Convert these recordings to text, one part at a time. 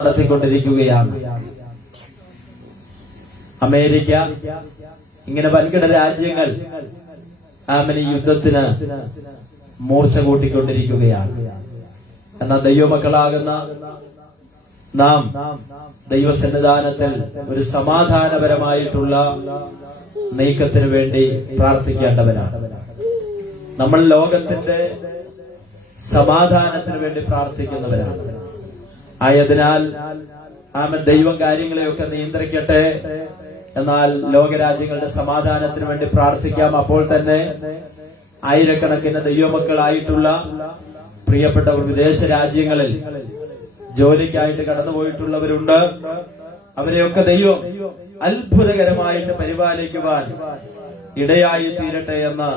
നടത്തിക്കൊണ്ടിരിക്കുകയാണ്. അമേരിക്ക ഇങ്ങനെ വൻകിട രാജ്യങ്ങൾ ഈ യുദ്ധത്തിന് മൂർച്ച കൂട്ടിക്കൊണ്ടിരിക്കുകയാണ്. എന്നാൽ ദൈവമക്കളാകുന്ന നാം ദൈവസന്നിധാനത്തിൽ ഒരു സമാധാനപരമായിട്ടുള്ള നീക്കത്തിന് വേണ്ടി പ്രാർത്ഥിക്കേണ്ടവരാണ്. നമ്മൾ ലോകത്തിന്റെ സമാധാനത്തിന് വേണ്ടി പ്രാർത്ഥിക്കുന്നവരാണ്. ആയതിനാൽ ദൈവം കാര്യങ്ങളെയൊക്കെ നിയന്ത്രിക്കട്ടെ. എന്നാൽ ലോകരാജ്യങ്ങളുടെ സമാധാനത്തിന് വേണ്ടി പ്രാർത്ഥിക്കാം. അപ്പോൾ തന്നെ ആയിരക്കണക്കിന് ദൈവമക്കളായിട്ടുള്ള പ്രിയപ്പെട്ടവർ വിദേശ രാജ്യങ്ങളിൽ ജോലിക്കായിട്ട് കടന്നുപോയിട്ടുള്ളവരുണ്ട്. അവരെയൊക്കെ ദൈവം അത്ഭുതകരമായിട്ട് പരിപാലിക്കുവാൻ ഇടയായി തീരട്ടെ എന്ന്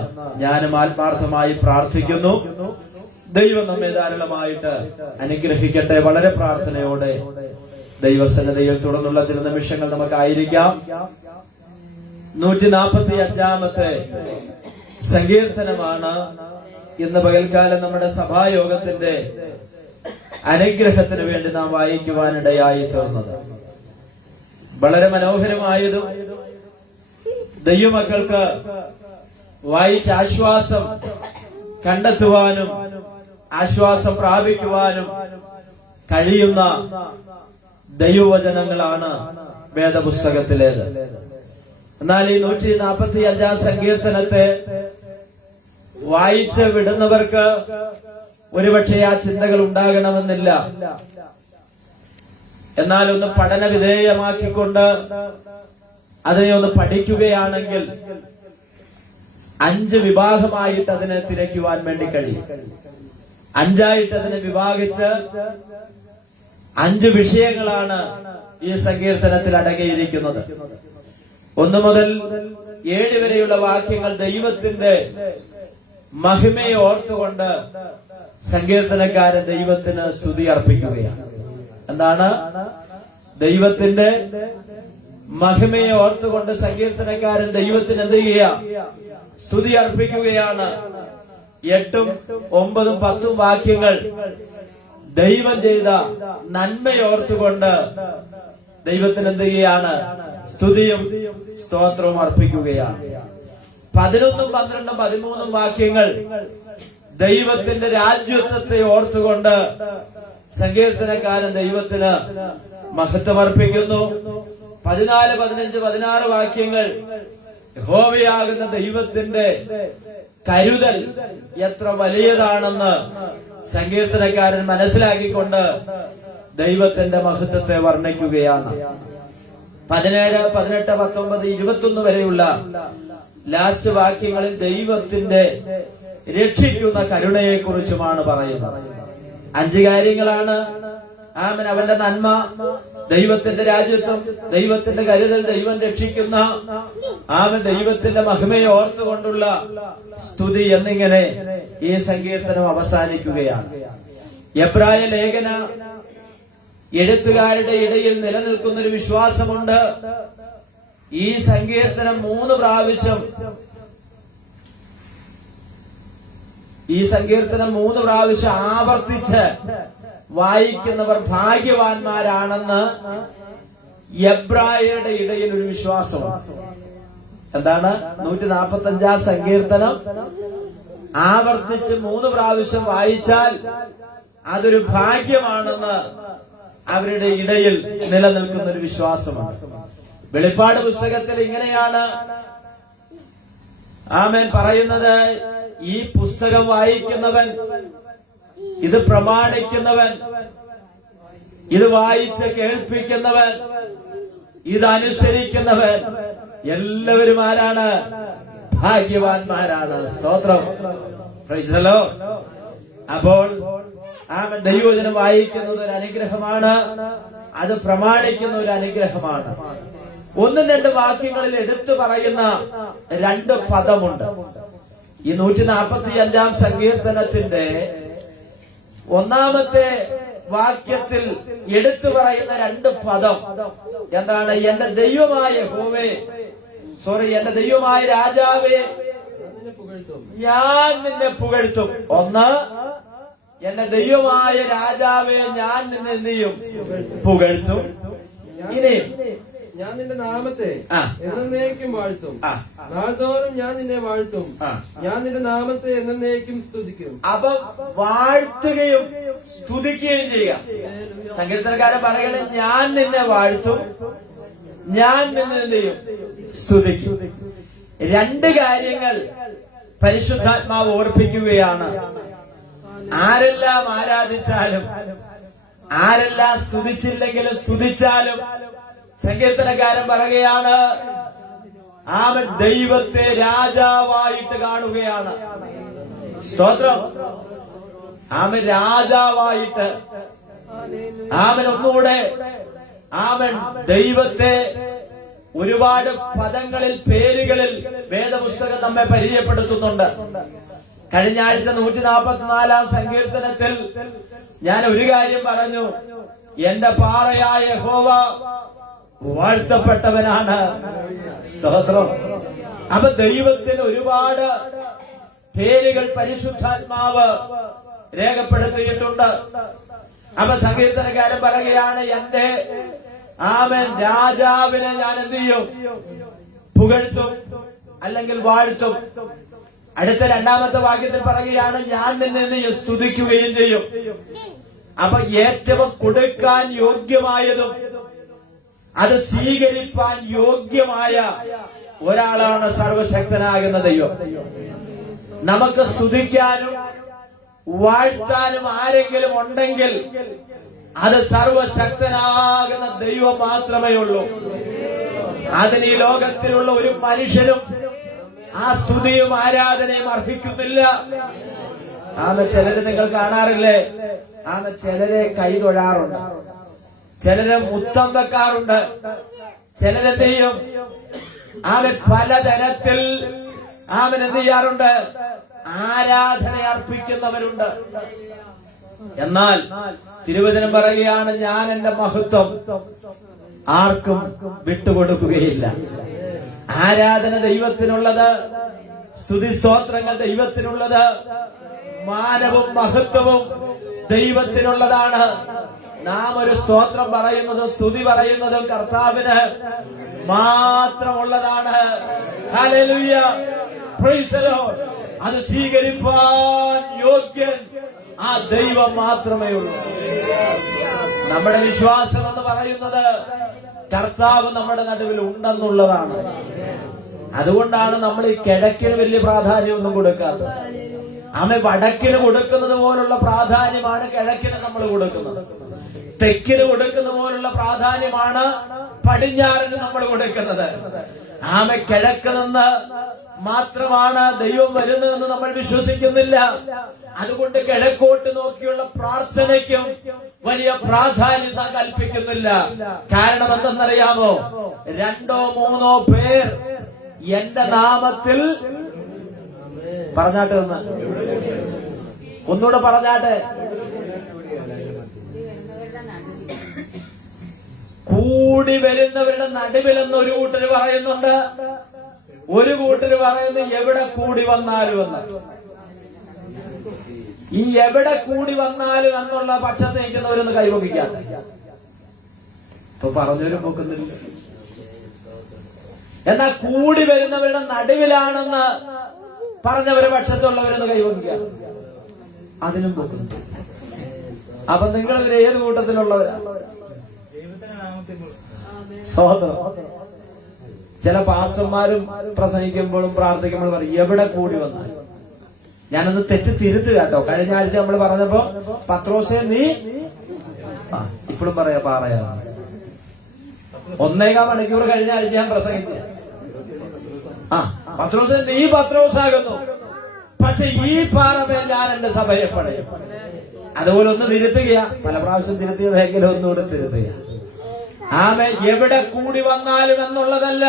ഞാനും ആത്മാർത്ഥമായി പ്രാർത്ഥിക്കുന്നു. ദൈവം നമ്മെ ധാരാളമായിട്ട് അനുഗ്രഹിക്കട്ടെ. വളരെ പ്രാർത്ഥനയോടെ ദൈവസന്നിധിയിൽ തുടർന്നുള്ള ചില നിമിഷങ്ങൾ നമുക്കായിരിക്കാം. 145 സങ്കീർത്തനമാണ് ഇന്ന് പകൽക്കാലം നമ്മുടെ സഭായോഗത്തിന്റെ അനുഗ്രഹത്തിന് വേണ്ടി നാം വായിക്കുവാനിടയായി തീർന്നത്. വളരെ മനോഹരമായതും ദൈവമക്കൾക്ക് വായിച്ച ആശ്വാസം കണ്ടെത്തുവാനും ആശ്വാസം പ്രാപിക്കുവാനും കഴിയുന്ന ദൈവവചനങ്ങളാണ് വേദപുസ്തകത്തിലേത്. എന്നാൽ ഈ 145 സങ്കീർത്തനത്തെ വായിച്ച് വിടുന്നവർക്ക് ഒരുപക്ഷെ ആ ചിന്തകൾ ഉണ്ടാകണമെന്നില്ല. എന്നാൽ ഒന്ന് പഠന വിധേയമാക്കിക്കൊണ്ട് അതിനെ ഒന്ന് പഠിക്കുകയാണെങ്കിൽ 5 വിഭാഗമായിട്ട് അതിനെ തിരക്കുവാൻ വേണ്ടി കഴിയും. 5ആയിട്ട് അതിനെ വിഭാഗിച്ച് 5 വിഷയങ്ങളാണ് ഈ സങ്കീർത്തനത്തിൽ അടങ്ങിയിരിക്കുന്നത്. 1 മുതൽ 7 വരെയുള്ള വാക്യങ്ങൾ ദൈവത്തിന്റെ മഹിമയെ ഓർത്തുകൊണ്ട് സങ്കീർത്തനക്കാരൻ ദൈവത്തിന് സ്തുതി അർപ്പിക്കുകയാണ്. എന്താണ്? ദൈവത്തിന്റെ മഹിമയെ ഓർത്തുകൊണ്ട് സങ്കീർത്തനക്കാരൻ ദൈവത്തിന് എന്ത് ചെയ്യുക? സ്തുതി അർപ്പിക്കുകയാണ്. 8, 9, 10 വാക്യങ്ങൾ ദൈവം ചെയ്ത നന്മയോർത്തുകൊണ്ട് ദൈവത്തിന് എന്ത് ചെയ്യുകയാണ്? സ്തുതിയും സ്തോത്രവും അർപ്പിക്കുകയാണ്. 11, 12, 13 വാക്യങ്ങൾ ദൈവത്തിന്റെ രാജ്യത്വത്തെ ഓർത്തുകൊണ്ട് സങ്കീർത്തനക്കാരൻ ദൈവത്തിന് മഹത്വം അർപ്പിക്കുന്നു. 14, 15, 16 വാക്യങ്ങൾ യഹോവയാകുന്ന ദൈവത്തിന്റെ കരുതൽ എത്ര വലിയതാണെന്ന് സങ്കീർത്തനക്കാരൻ മനസ്സിലാക്കിക്കൊണ്ട് ദൈവത്തിന്റെ മഹത്വത്തെ വർണ്ണിക്കുകയാണ്. 17, 18, 19, 21 വരെയുള്ള ലാസ്റ്റ് വാക്യങ്ങളിൽ ദൈവത്തിന്റെ രക്ഷിക്കുന്ന കരുണയെ കുറിച്ചുമാണ് പറയുന്നത്. 5 കാര്യങ്ങളാണ്. അവന്റെ നന്മ, ദൈവത്തിന്റെ രാജ്യത്വം, ദൈവത്തിന്റെ കരുതൽ, ദൈവം രക്ഷിക്കുന്ന ദൈവത്തിന്റെ മഹിമയെ ഓർത്തുകൊണ്ടുള്ള സ്തുതി എന്നിങ്ങനെ ഈ സങ്കീർത്തനം അവസാനിക്കുകയാണ്. എബ്രായ ലേഖന എഴുത്തുകാരുടെ ഇടയിൽ നിലനിൽക്കുന്ന ഒരു വിശ്വാസമുണ്ട്. ഈ സങ്കീർത്തനം 3 പ്രാവശ്യം ആവർത്തിച്ച് വായിക്കുന്നവർ ഭാഗ്യവാന്മാരാണെന്ന് എബ്രായരുടെ ഇടയിൽ ഒരു വിശ്വാസമാണ്. എന്താണ്? 145 സങ്കീർത്തനം ആവർത്തിച്ച് 3 പ്രാവശ്യം വായിച്ചാൽ അതൊരു ഭാഗ്യമാണെന്ന് അവരുടെ ഇടയിൽ നിലനിൽക്കുന്ന ഒരു വിശ്വാസമാണ്. വെളിപ്പാട് പുസ്തകത്തിൽ ഇങ്ങനെയാണ് പറയുന്നത്: ഈ പുസ്തകം വായിക്കുന്നവൻ, ഇത് പ്രമാണിക്കുന്നവൻ, ഇത് വായിച്ച് കേൾപ്പിക്കുന്നവൻ, ഇതനുസരിക്കുന്നവൻ എല്ലാവരും ആരാണ്? ഭാഗ്യവാന്മാരാണ്. സ്തോത്രം. Price the Lord. അപ്പോൾ ദൈവവചനം വായിക്കുന്നത് ഒരു അനുഗ്രഹമാണ്, അത് പ്രമാണിക്കുന്ന ഒരു അനുഗ്രഹമാണ്. 1, 2 വാക്യങ്ങളിൽ എടുത്തു പറയുന്ന 2 പദമുണ്ട്. ഈ 145 സങ്കീർത്തനത്തിന്റെ 1-ാമത്തെ വാക്യത്തിൽ എടുത്തു പറയുന്ന 2 പദം എന്താണ്? എന്റെ ദൈവമായ യഹോവേ, എന്റെ ദൈവമായ രാജാവേ, ഞാൻ നിന്നെ പുകഴ്ത്തും. 1, എന്റെ ദൈവമായ രാജാവെ ഞാൻ നിന്നെ എന്ത് ചെയ്യും? പുകഴ്ത്തും. ഇനി ഞാൻ നിന്റെ നാമത്തെ എന്നേക്കും വാഴ്ത്തും. നാൾതോറും ഞാൻ നിന്നെ വാഴ്ത്തും. ഞാൻ നിന്റെ നാമത്തെ എന്നേക്കും സ്തുതിക്കും. അപ്പൊ വാഴ്ത്തുകയും സ്തുതിക്കുകയും ചെയ്യാം. സങ്കീർത്തനക്കാരൻ പറയണേ, ഞാൻ നിന്നെ വാഴ്ത്തും, ഞാൻ നിന്നെ എന്ത് ചെയ്യും? സ്തുതിക്കും. രണ്ട് കാര്യങ്ങൾ പരിശുദ്ധാത്മാവ് ഓർപ്പിക്കുകയാണ്. ആരെല്ലാം ആരാധിച്ചാലും, ആരെല്ലാം സ്തുതിച്ചില്ലെങ്കിലും സ്തുതിച്ചാലും, സങ്കീർത്തനക്കാരൻ പറയുകയാണ്, അവൻ ദൈവത്തെ രാജാവായിട്ട് കാണുകയാണ്. സ്തോത്രം. അവൻ രാജാവായിട്ട്, അവൻ ഒന്നുകൂടെ അവൻ ദൈവത്തെ ഒരുപാട് പദങ്ങളിൽ, പേരുകളിൽ വേദപുസ്തകം നമ്മെ പരിചയപ്പെടുത്തുന്നുണ്ട്. കഴിഞ്ഞ ആഴ്ച 144 സങ്കീർത്തനത്തിൽ ഞാൻ ഒരു കാര്യം പറഞ്ഞു. എന്റെ പാറയായ യഹോവ വാഴ്ത്തപ്പെട്ടവനാണ്. സ്തോത്രം. അപ്പൊ ദൈവത്തിന് ഒരുപാട് പേരുകൾ പരിശുദ്ധാത്മാവ് രേഖപ്പെടുത്തിയിട്ടുണ്ട്. അപ്പൊ സങ്കീർത്തനക്കാരൻ പറയുകയാണ്, എന്റെ അവൻ രാജാവിനെ ഞാൻ എന്ത് ചെയ്യും? പുകഴ്ത്തും, അല്ലെങ്കിൽ വാഴ്ത്തും. അടുത്ത രണ്ടാമത്തെ വാക്യത്തിൽ പറയുകയാണ്, ഞാൻ നിന്നെ എന്ത് ചെയ്യും? സ്തുതിക്കുകയും ചെയ്യും. അപ്പൊ ഏറ്റവും കൊടുക്കാൻ യോഗ്യമായതും അത് സ്വീകരിപ്പാൻ യോഗ്യമായ ഒരാളാണ് സർവശക്തനാകുന്ന ദൈവം. നമുക്ക് സ്തുതിക്കാനും വാഴ്ത്താനും ആരെങ്കിലും ഉണ്ടെങ്കിൽ അത് സർവശക്തനാകുന്ന ദൈവം മാത്രമേ ഉള്ളൂ. അതിന് ഈ ലോകത്തിലുള്ള ഒരു മനുഷ്യനും ആ സ്തുതിയും ആരാധനയും അർഹിക്കുന്നില്ല. ചിലര് നിങ്ങൾ കാണാറില്ലേ? ചിലരെ കൈ തൊഴാറുണ്ട്, ചിലര് മുത്തം വെക്കാറുണ്ട്, ചിലരെന്ത് ചെയ്യും? പലതരത്തിൽ എന്ത് ചെയ്യാറുണ്ട്? ആരാധന അർപ്പിക്കുന്നവരുണ്ട്. എന്നാൽ തിരുവചനം പറയുകയാണ്, ഞാൻ എന്റെ മഹത്വം ആർക്കും വിട്ടുകൊടുക്കുകയില്ല. ആരാധന ദൈവത്തിനുള്ളത്, സ്തുതി സ്തോത്രങ്ങൾ ദൈവത്തിനുള്ളത്, മാനവും മഹത്വവും ദൈവത്തിനുള്ളതാണ്. നാം ഒരു സ്തോത്രം പറയുന്നതും സ്തുതി പറയുന്നതും കർത്താവിന് മാത്രമുള്ളതാണ്. Hallelujah, price the Lord. അത് സ്വീകരിപ്പാൻ യോഗ്യൻ ആ ദൈവം മാത്രമേ ഉള്ളൂ. നമ്മുടെ വിശ്വാസം എന്ന് പറയുന്നത് കർത്താവ് നമ്മുടെ നടുവിൽ ഉണ്ടെന്നുള്ളതാണ്. അതുകൊണ്ടാണ് നമ്മൾ ഈ കിഴക്കിന് വലിയ പ്രാധാന്യമൊന്നും കൊടുക്കാത്തത്. വടക്കിന് കൊടുക്കുന്നത് പോലുള്ള പ്രാധാന്യമാണ് കിഴക്കിന് നമ്മൾ കൊടുക്കുന്നത്. തെക്കിന് കൊടുക്കുന്ന പോലുള്ള പ്രാധാന്യമാണ് പടിഞ്ഞാറിന് നമ്മൾ കൊടുക്കുന്നത്. കിഴക്ക് നിന്ന് മാത്രമാണ് ദൈവം വരുന്നതെന്ന് നമ്മൾ വിശ്വസിക്കുന്നില്ല. അതുകൊണ്ട് കിഴക്കോട്ട് നോക്കിയുള്ള പ്രാർത്ഥനയ്ക്കും വലിയ പ്രാധാന്യം നാം കൽപ്പിക്കുന്നില്ല. കാരണം എന്തെന്നറിയാമോ? 2 or 3 പേർ എന്റെ നാമത്തിൽ പറഞ്ഞാട്ടെ, ഒന്നുകൂടെ പറഞ്ഞാട്ടെ. കൂടി വരുന്നവരുടെ നടുവിലെന്ന് ഒരു കൂട്ടര് പറയുന്നുണ്ട്, ഒരു കൂട്ടര് പറയുന്നത് എവിടെ കൂടി വന്നാലും എന്ന്. ഈ എവിടെ കൂടി വന്നാലും എന്നുള്ള പക്ഷത്ത് നിൽക്കുന്നവരൊന്ന് കൈവപ്പിക്കാൻ. ഇപ്പൊ പറഞ്ഞവരും പൊക്കുന്നില്ല. എന്നാൽ കൂടി വരുന്നവരുടെ നടുവിലാണെന്ന് പറഞ്ഞവരുടെ പക്ഷത്തുള്ളവരൊന്ന് കൈവപ്പിക്കാൻ, അതിനും പൊക്കുന്നു. അപ്പൊ നിങ്ങൾ ഇവർ ഏത് കൂട്ടത്തിലുള്ളവരാ? സഹോദരം, ചില പാസ്റ്റർമാരും പ്രസംഗിക്കുമ്പോഴും പ്രാർത്ഥിക്കുമ്പോഴും പറയും എവിടെ കൂടി വന്നാൽ. ഞാനൊന്ന് തെറ്റ് തിരുത്തുക കേട്ടോ. കഴിഞ്ഞ ആഴ്ച നമ്മൾ പറഞ്ഞപ്പോ പത്രോസേ നീ ഇപ്പോഴും പറയാ 1.25 മണിക്കൂർ കഴിഞ്ഞ ആഴ്ച ഞാൻ പ്രസംഗിച്ചു. പത്രോസേ നീ പത്രോസാകുന്നു, പക്ഷെ ഈ പാറമേൽ ഞാൻ എന്റെ സഭയെ പണിയും. അതുപോലെ ഒന്ന് തിരുത്തുക, പല പ്രാവശ്യം തിരുത്തിയതെങ്കിലും ഒന്നുകൂടെ തിരുത്തുക. എവിടെ കൂടി വന്നാലും എന്നുള്ളതല്ല,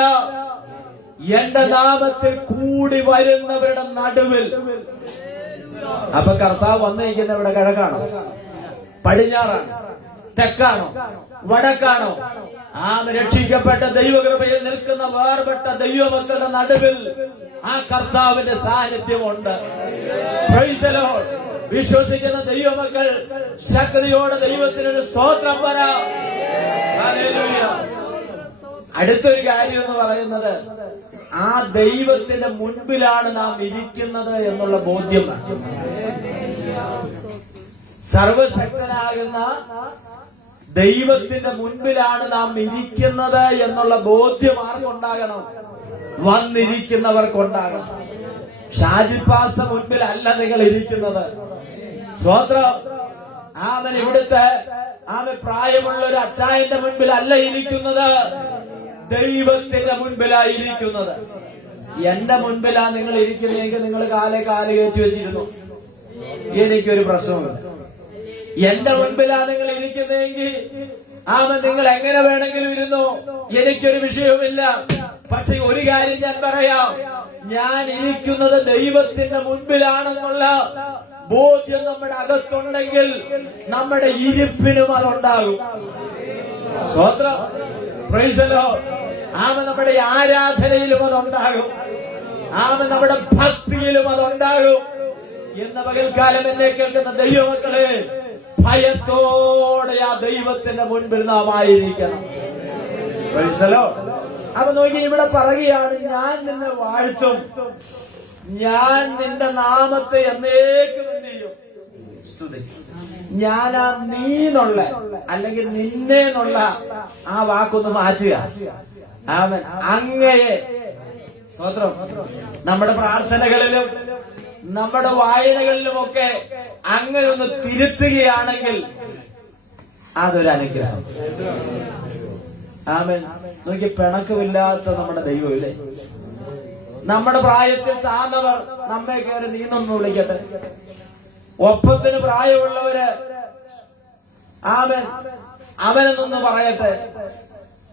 എന്റെ നാമത്തിൽ കൂടി വരുന്നവരുടെ നടുവിൽ. അപ്പൊ കർത്താവ് വന്നിരിക്കുന്ന ഇവിടെ കിഴക്കാണോ, പടിഞ്ഞാറാണോ, തെക്കാണോ, വടക്കാണോ? രക്ഷിക്കപ്പെട്ട ദൈവകൃപയിൽ നിൽക്കുന്ന വേർപെട്ട ദൈവമക്കളുടെ നടുവിൽ ആ കർത്താവിന്റെ സാന്നിധ്യമുണ്ട്. Praise the Lord. വിശ്വസിക്കുന്ന ദൈവമക്കൾ ശക്തിയോടെ ദൈവത്തിനൊരു സ്തോത്രം പറ. ഹല്ലേലൂയ. അടുത്തൊരു കാര്യം എന്ന് പറയുന്നത്, ആ ദൈവത്തിന്റെ മുൻപിലാണ് നാം ഇരിക്കുന്നത് എന്നുള്ള ബോധ്യമാണ്. സർവശക്തനാകുന്ന ദൈവത്തിന്റെ മുൻപിലാണ് നാം ഇരിക്കുന്നത് എന്നുള്ള ബോധ്യം ആർക്കുണ്ടാകണം? വന്നിരിക്കുന്നവർക്കുണ്ടാകണം. ഷാജി പാസ മുൻപിലല്ല നിങ്ങൾ ഇരിക്കുന്നത്. സ്തോത്രം. അവൻ ഇവിടുത്തെ പ്രായമുള്ള ഒരു അച്ചായന്റെ മുൻപിലല്ല ഇരിക്കുന്നത്, ദൈവത്തിന്റെ മുൻപിലായിരിക്കുന്നത്. എന്റെ മുൻപിലാ നിങ്ങൾ ഇരിക്കുന്നതെങ്കിൽ നിങ്ങൾ കാലെ കയറ്റി വെച്ചിരുന്നു, എനിക്കൊരു പ്രശ്നമില്ല. എന്റെ മുൻപിലാ നിങ്ങൾ ഇരിക്കുന്നതെങ്കിൽ നിങ്ങൾ എങ്ങനെ വേണമെങ്കിലും ഇരുന്നു, എനിക്കൊരു വിഷയവുമില്ല. പക്ഷെ ഒരു കാര്യം ഞാൻ പറയാം, ഞാൻ ഇരിക്കുന്നത് ദൈവത്തിന്റെ മുൻപിലാണെന്നുള്ള ബോധ്യം നമ്മുടെ അകത്തുണ്ടെങ്കിൽ നമ്മുടെ ഇരിപ്പിനും അതുണ്ടാകും. സ്തോത്രം. Price the Lord. നമ്മുടെ ആരാധനയിലും അതുണ്ടാകും, നമ്മുടെ ഭക്തിയിലും അതുണ്ടാകും. എന്ന പകൽക്കാലം എന്നെ കേൾക്കുന്ന ദൈവമക്കളെ, ഭയത്തോടെ ആ ദൈവത്തിന്റെ മുൻപിൽ നാം ആയിരിക്കണം. Price the Lord. അപ്പൊ നോക്കി ഇവിടെ പറയുകയാണ്, ഞാൻ നിന്നെ വാഴ്ത്തും, ഞാൻ നിന്റെ നാമത്തെ എന്നേക്കും എന്ത് ചെയ്യും? സ്തുതിക്കും. ഞാൻ ആ നീന്നുള്ള അല്ലെങ്കിൽ നിന്നെ എന്നുള്ള ആ വാക്കൊന്ന് മാറ്റുക. ആമേൻ. അങ്ങയെ. സ്തോത്രം. നമ്മുടെ പ്രാർത്ഥനകളിലും നമ്മുടെ വായനകളിലുമൊക്കെ അങ്ങനെ ഒന്ന് തിരുത്തുകയാണെങ്കിൽ അതൊരു അനുഗ്രഹം. ആമേൻ. നോക്കി, പിണക്കമില്ലാത്ത നമ്മുടെ ദൈവമില്ലേ? നമ്മുടെ പ്രായത്തിൽ താന്നവർ നമ്മെ കയറി നീന്നൊന്ന് വിളിക്കട്ടെ. ഒപ്പത്തിന് പ്രായമുള്ളവര് അവനെന്നൊന്ന് പറയട്ടെ.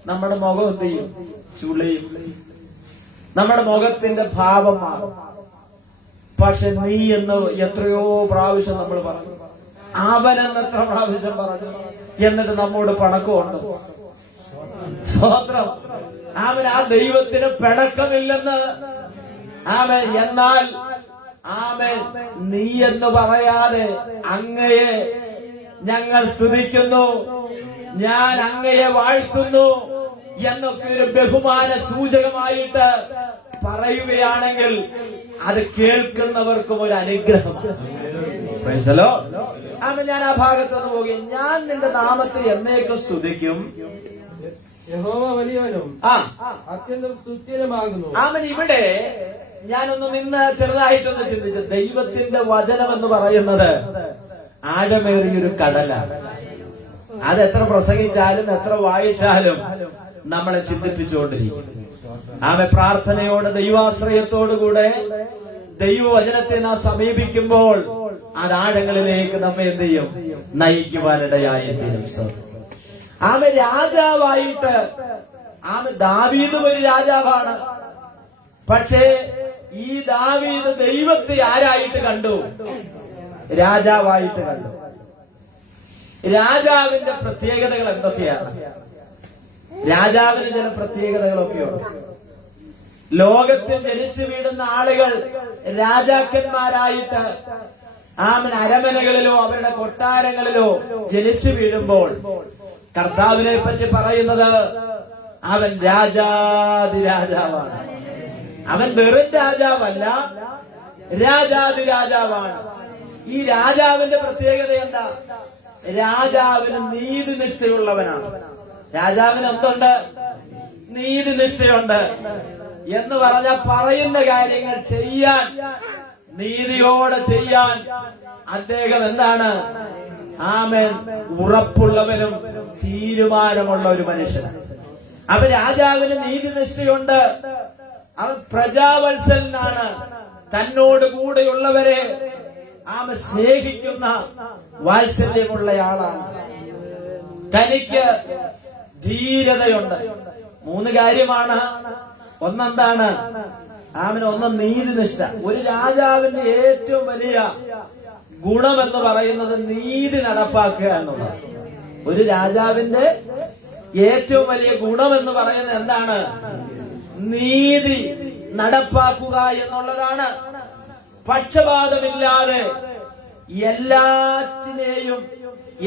നമ്മുടെ മുഖം എന്ത് ചെയ്യും? ചുളിയും. നമ്മുടെ മുഖത്തിന്റെ ഭാവം മാറും. പക്ഷെ നീ എന്ന് എത്രയോ പ്രാവശ്യം നമ്മൾ പറഞ്ഞു, അവനെന്ന് എത്ര പ്രാവശ്യം പറഞ്ഞു, എന്നിട്ട് നമ്മോട് പണക്കമുണ്ട്. സ്തോത്രം. ആ ദൈവത്തിന് പിണക്കമില്ലെന്ന്. എന്നാൽ നീ എന്ന് പറയാതെ അങ്ങയെ ഞങ്ങൾ സ്തുതിക്കുന്നു, ഞാൻ അങ്ങയെ വാഴ്ത്തുന്നു എന്നൊക്കെ ഒരു ബഹുമാന സൂചകമായിട്ട് പറയുകയാണെങ്കിൽ അത് കേൾക്കുന്നവർക്കും ഒരു അനുഗ്രഹമാണ്. ഞാൻ ആ ഭാഗത്തുനിന്ന് പോകുകയും, ഞാൻ നിന്റെ നാമത്തെ എന്നേക്കും സ്തുതിക്കും, യഹോവ വലിയവനും അത്യന്തം സ്തുത്യനുമാകുന്നു. ഇവിടെ ഞാനൊന്ന് നിന്ന് ചെറുതായിട്ടൊന്ന് ചിന്തിച്ചു. ദൈവത്തിന്റെ വചനം എന്ന് പറയുന്നത് ആഴമേറിയൊരു കടലാണ്. അതെത്ര പ്രസംഗിച്ചാലും എത്ര വായിച്ചാലും നമ്മളെ ചിന്തിപ്പിച്ചുകൊണ്ടിരിക്കും. പ്രാർത്ഥനയോടെ ദൈവാശ്രയത്തോടുകൂടെ ദൈവവചനത്തെ നാം സമീപിക്കുമ്പോൾ അത് ആഴങ്ങളിലേക്ക് നമ്മെ എന്ത് ചെയ്യും? നയിക്കുവാനിടയായി തീരും. രാജാവായിട്ട് ദാവീദും ഒരു രാജാവാണ്. പക്ഷേ ഈ ദാവീദ് ദൈവത്തെ ആരായിട്ട് കണ്ടു? രാജാവായിട്ട് കണ്ടു. രാജാവിന്റെ പ്രത്യേകതകൾ എന്തൊക്കെയാണ്? രാജാവിന് ചില പ്രത്യേകതകളൊക്കെയുണ്ട്. ലോകത്തിൽ ജനിച്ചു വീടുന്ന ആളുകൾ രാജാക്കന്മാരായിട്ട് അരമനകളിലോ അവരുടെ കൊട്ടാരങ്ങളിലോ ജനിച്ചു വീഴുമ്പോൾ കർത്താവിനെ പറ്റി പറയുന്നത് അവൻ രാജാതിരാജാവാണ്. അവൻ വെറും രാജാവല്ല, രാജാതിരാജാവാണ്. ഈ രാജാവിന്റെ പ്രത്യേകത എന്താ? രാജാവിന് നീതിനിഷ്ഠയുള്ളവനാണ്. രാജാവിന് എന്തുണ്ട്? നീതിനിഷ്ഠയുണ്ട്. എന്ന് പറഞ്ഞാൽ പറയുന്ന കാര്യങ്ങൾ ചെയ്യാൻ, നീതിയോടെ ചെയ്യാൻ അദ്ദേഹം എന്താണ്? ഉറപ്പുള്ളവനും തീരുമാനമുള്ള ഒരു മനുഷ്യനാണ്. അവൻ രാജാവിന് നീതിനിഷ്ഠയുണ്ട്. അവൻ പ്രജാവത്സലനാണ്. തന്നോട് കൂടെയുള്ളവരെ സ്നേഹിക്കുന്ന വാത്സല്യമുള്ളയാളാണ്. തനിക്ക് ധീരതയുണ്ട്. 3 കാര്യമാണ്. ഒന്നെന്താണ്? ഒന്ന് നീതിനിഷ്ഠ. ഒരു രാജാവിന്റെ ഏറ്റവും വലിയ ഗുണമെന്ന് പറയുന്നത് നീതി നടപ്പാക്കുക എന്നുള്ളത്. ഒരു രാജാവിന്റെ ഏറ്റവും വലിയ ഗുണമെന്ന് പറയുന്നത് എന്താണ്? നീതി നടപ്പാക്കുക എന്നുള്ളതാണ്. പക്ഷപാതമില്ലാതെ എല്ലാറ്റിനെയും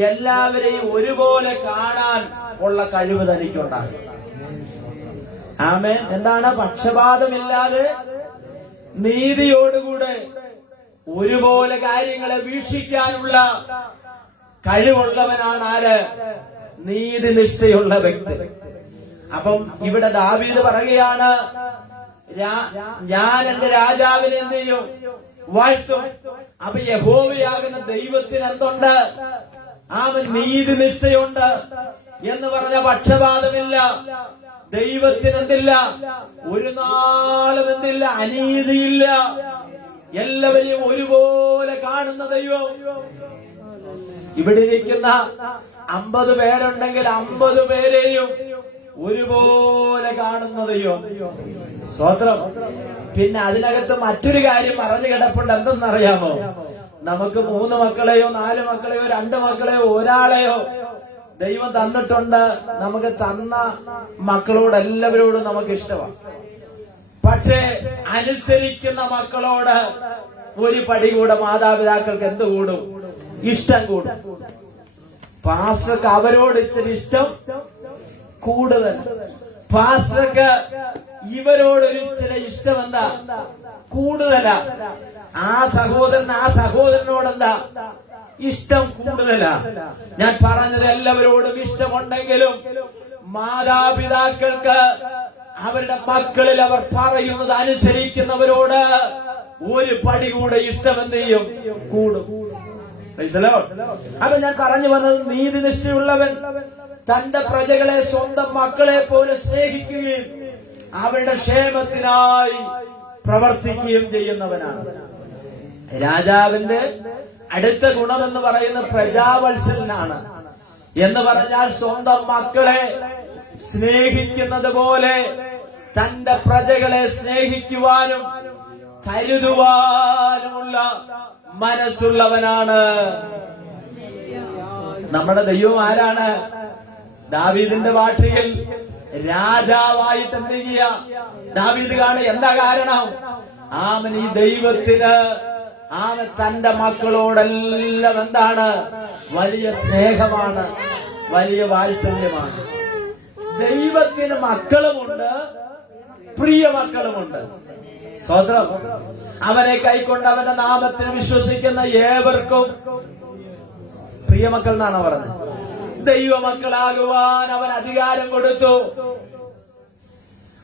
എല്ലാവരെയും ഒരുപോലെ കാണാൻ ഉള്ള കഴിവ് തനിക്കുണ്ടാകും. ആമേൻ. എന്താണ്? പക്ഷപാതമില്ലാതെ നീതിയോടുകൂടെ ഒരുപോലെ കാര്യങ്ങളെ വീക്ഷിക്കാനുള്ള കഴിവുള്ളവനാണ് ആര്? നീതിനിഷ്ഠയുള്ള വ്യക്തി. അപ്പം ഇവിടെ ദാവീദ് പറയുകയാണ്, ഞാൻ എന്റെ രാജാവിനെ എന്ത് ചെയ്യും? വാഴ്ത്തും. അപ്പൊ യഹോവയാകുന്ന ദൈവത്തിന് എന്തുണ്ട്? അവൻ നീതിനിഷ്ഠയുണ്ട് എന്ന് പറഞ്ഞ പക്ഷപാതമില്ല. ദൈവത്തിന് എന്തില്ല? ഒരു നാളും എന്തില്ല? അനീതിയില്ല. എല്ലാവരെയും ഒരുപോലെ കാണുന്ന ദൈവം. ഇവിടെ ഇരിക്കുന്ന 50 പേരുണ്ടെങ്കിൽ 50 പേരെയും ഒരുപോലെ കാണുന്ന ദൈവം. സ്തോത്രം. പിന്നെ അതിനകത്ത് മറ്റൊരു കാര്യം പറഞ്ഞു കിടപ്പുണ്ട്. എന്തെന്നറിയാമോ? നമുക്ക് 3 മക്കളെയോ 4 മക്കളെയോ 2 മക്കളെയോ ഒരാളെയോ ദൈവം തന്നിട്ടുണ്ട്. നമുക്ക് തന്ന മക്കളോട് എല്ലാവരോടും നമുക്ക് ഇഷ്ടമാണ്. പക്ഷേ അനുസരിക്കുന്ന മക്കളോട് ഒരു പടി കൂടെ മാതാപിതാക്കൾക്ക് എന്ത് കൂടും? ഇഷ്ടം കൂടും. പാസ്റ്റർക്ക് അവരോട് ഇച്ചിരി ഇഷ്ടം കൂടുതൽ. പാസ്റ്റർക്ക് ഇവരോടൊരു ഇച്ചിരി ഇഷ്ടം എന്താ? കൂടുതലാ. ആ സഹോദരനോടെന്താ? ഇഷ്ടം കൂടുതലാ. ഞാൻ പറഞ്ഞത് എല്ലാവരോടും ഇഷ്ടമുണ്ടെങ്കിലും മാതാപിതാക്കൾക്ക് അവരുടെ മക്കളിൽ അവർ പറയുന്നത് അനുസരിക്കുന്നവരോട് ഒരു പടി കൂടെ ഇഷ്ടം എന്ത് ചെയ്യും? കൂടും. അപ്പൊ ഞാൻ പറഞ്ഞു വന്നത്, നീതിനിഷ്ഠയുള്ളവൻ തന്റെ പ്രജകളെ സ്വന്തം മക്കളെ പോലെ സ്നേഹിക്കുകയും അവരുടെ ക്ഷേമത്തിനായി പ്രവർത്തിക്കുകയും ചെയ്യുന്നവനാണ്. രാജാവിന്റെ അടുത്ത ഗുണമെന്ന് പറയുന്ന പ്രജാവത്സലനാണ്. എന്ന് പറഞ്ഞാൽ സ്വന്തം മക്കളെ സ്നേഹിക്കുന്നത് പോലെ തന്റെ പ്രജകളെ സ്നേഹിക്കുവാനും കരുതുവാനുമുള്ള മനസ്സുള്ളവനാണ്. നമ്മുടെ ദൈവം ആരാണ്? ദാവീദിന്റെ ഭാഷയിൽ രാജാവായിട്ട് എന്ത് ചെയ്യുക? ദാവീദ് കാണുക. എന്താ കാരണം? ആമൻ ഈ ദൈവത്തിന് ആമൻ തന്റെ മക്കളോടെല്ലാം എന്താണ്? വലിയ സ്നേഹമാണ്, വലിയ വാത്സല്യമാണ്. ദൈവത്തിന് മക്കളുമുണ്ട്, പ്രിയ മക്കളുമുണ്ട്. സ്തോത്രം. അവനെ കൈക്കൊണ്ട് അവന്റെ നാമത്തിൽ വിശ്വസിക്കുന്ന ഏവർക്കും പ്രിയമക്കൾ എന്നാണ് പറഞ്ഞത്. ദൈവമക്കളാകുവാൻ അവൻ അധികാരം കൊടുത്തു.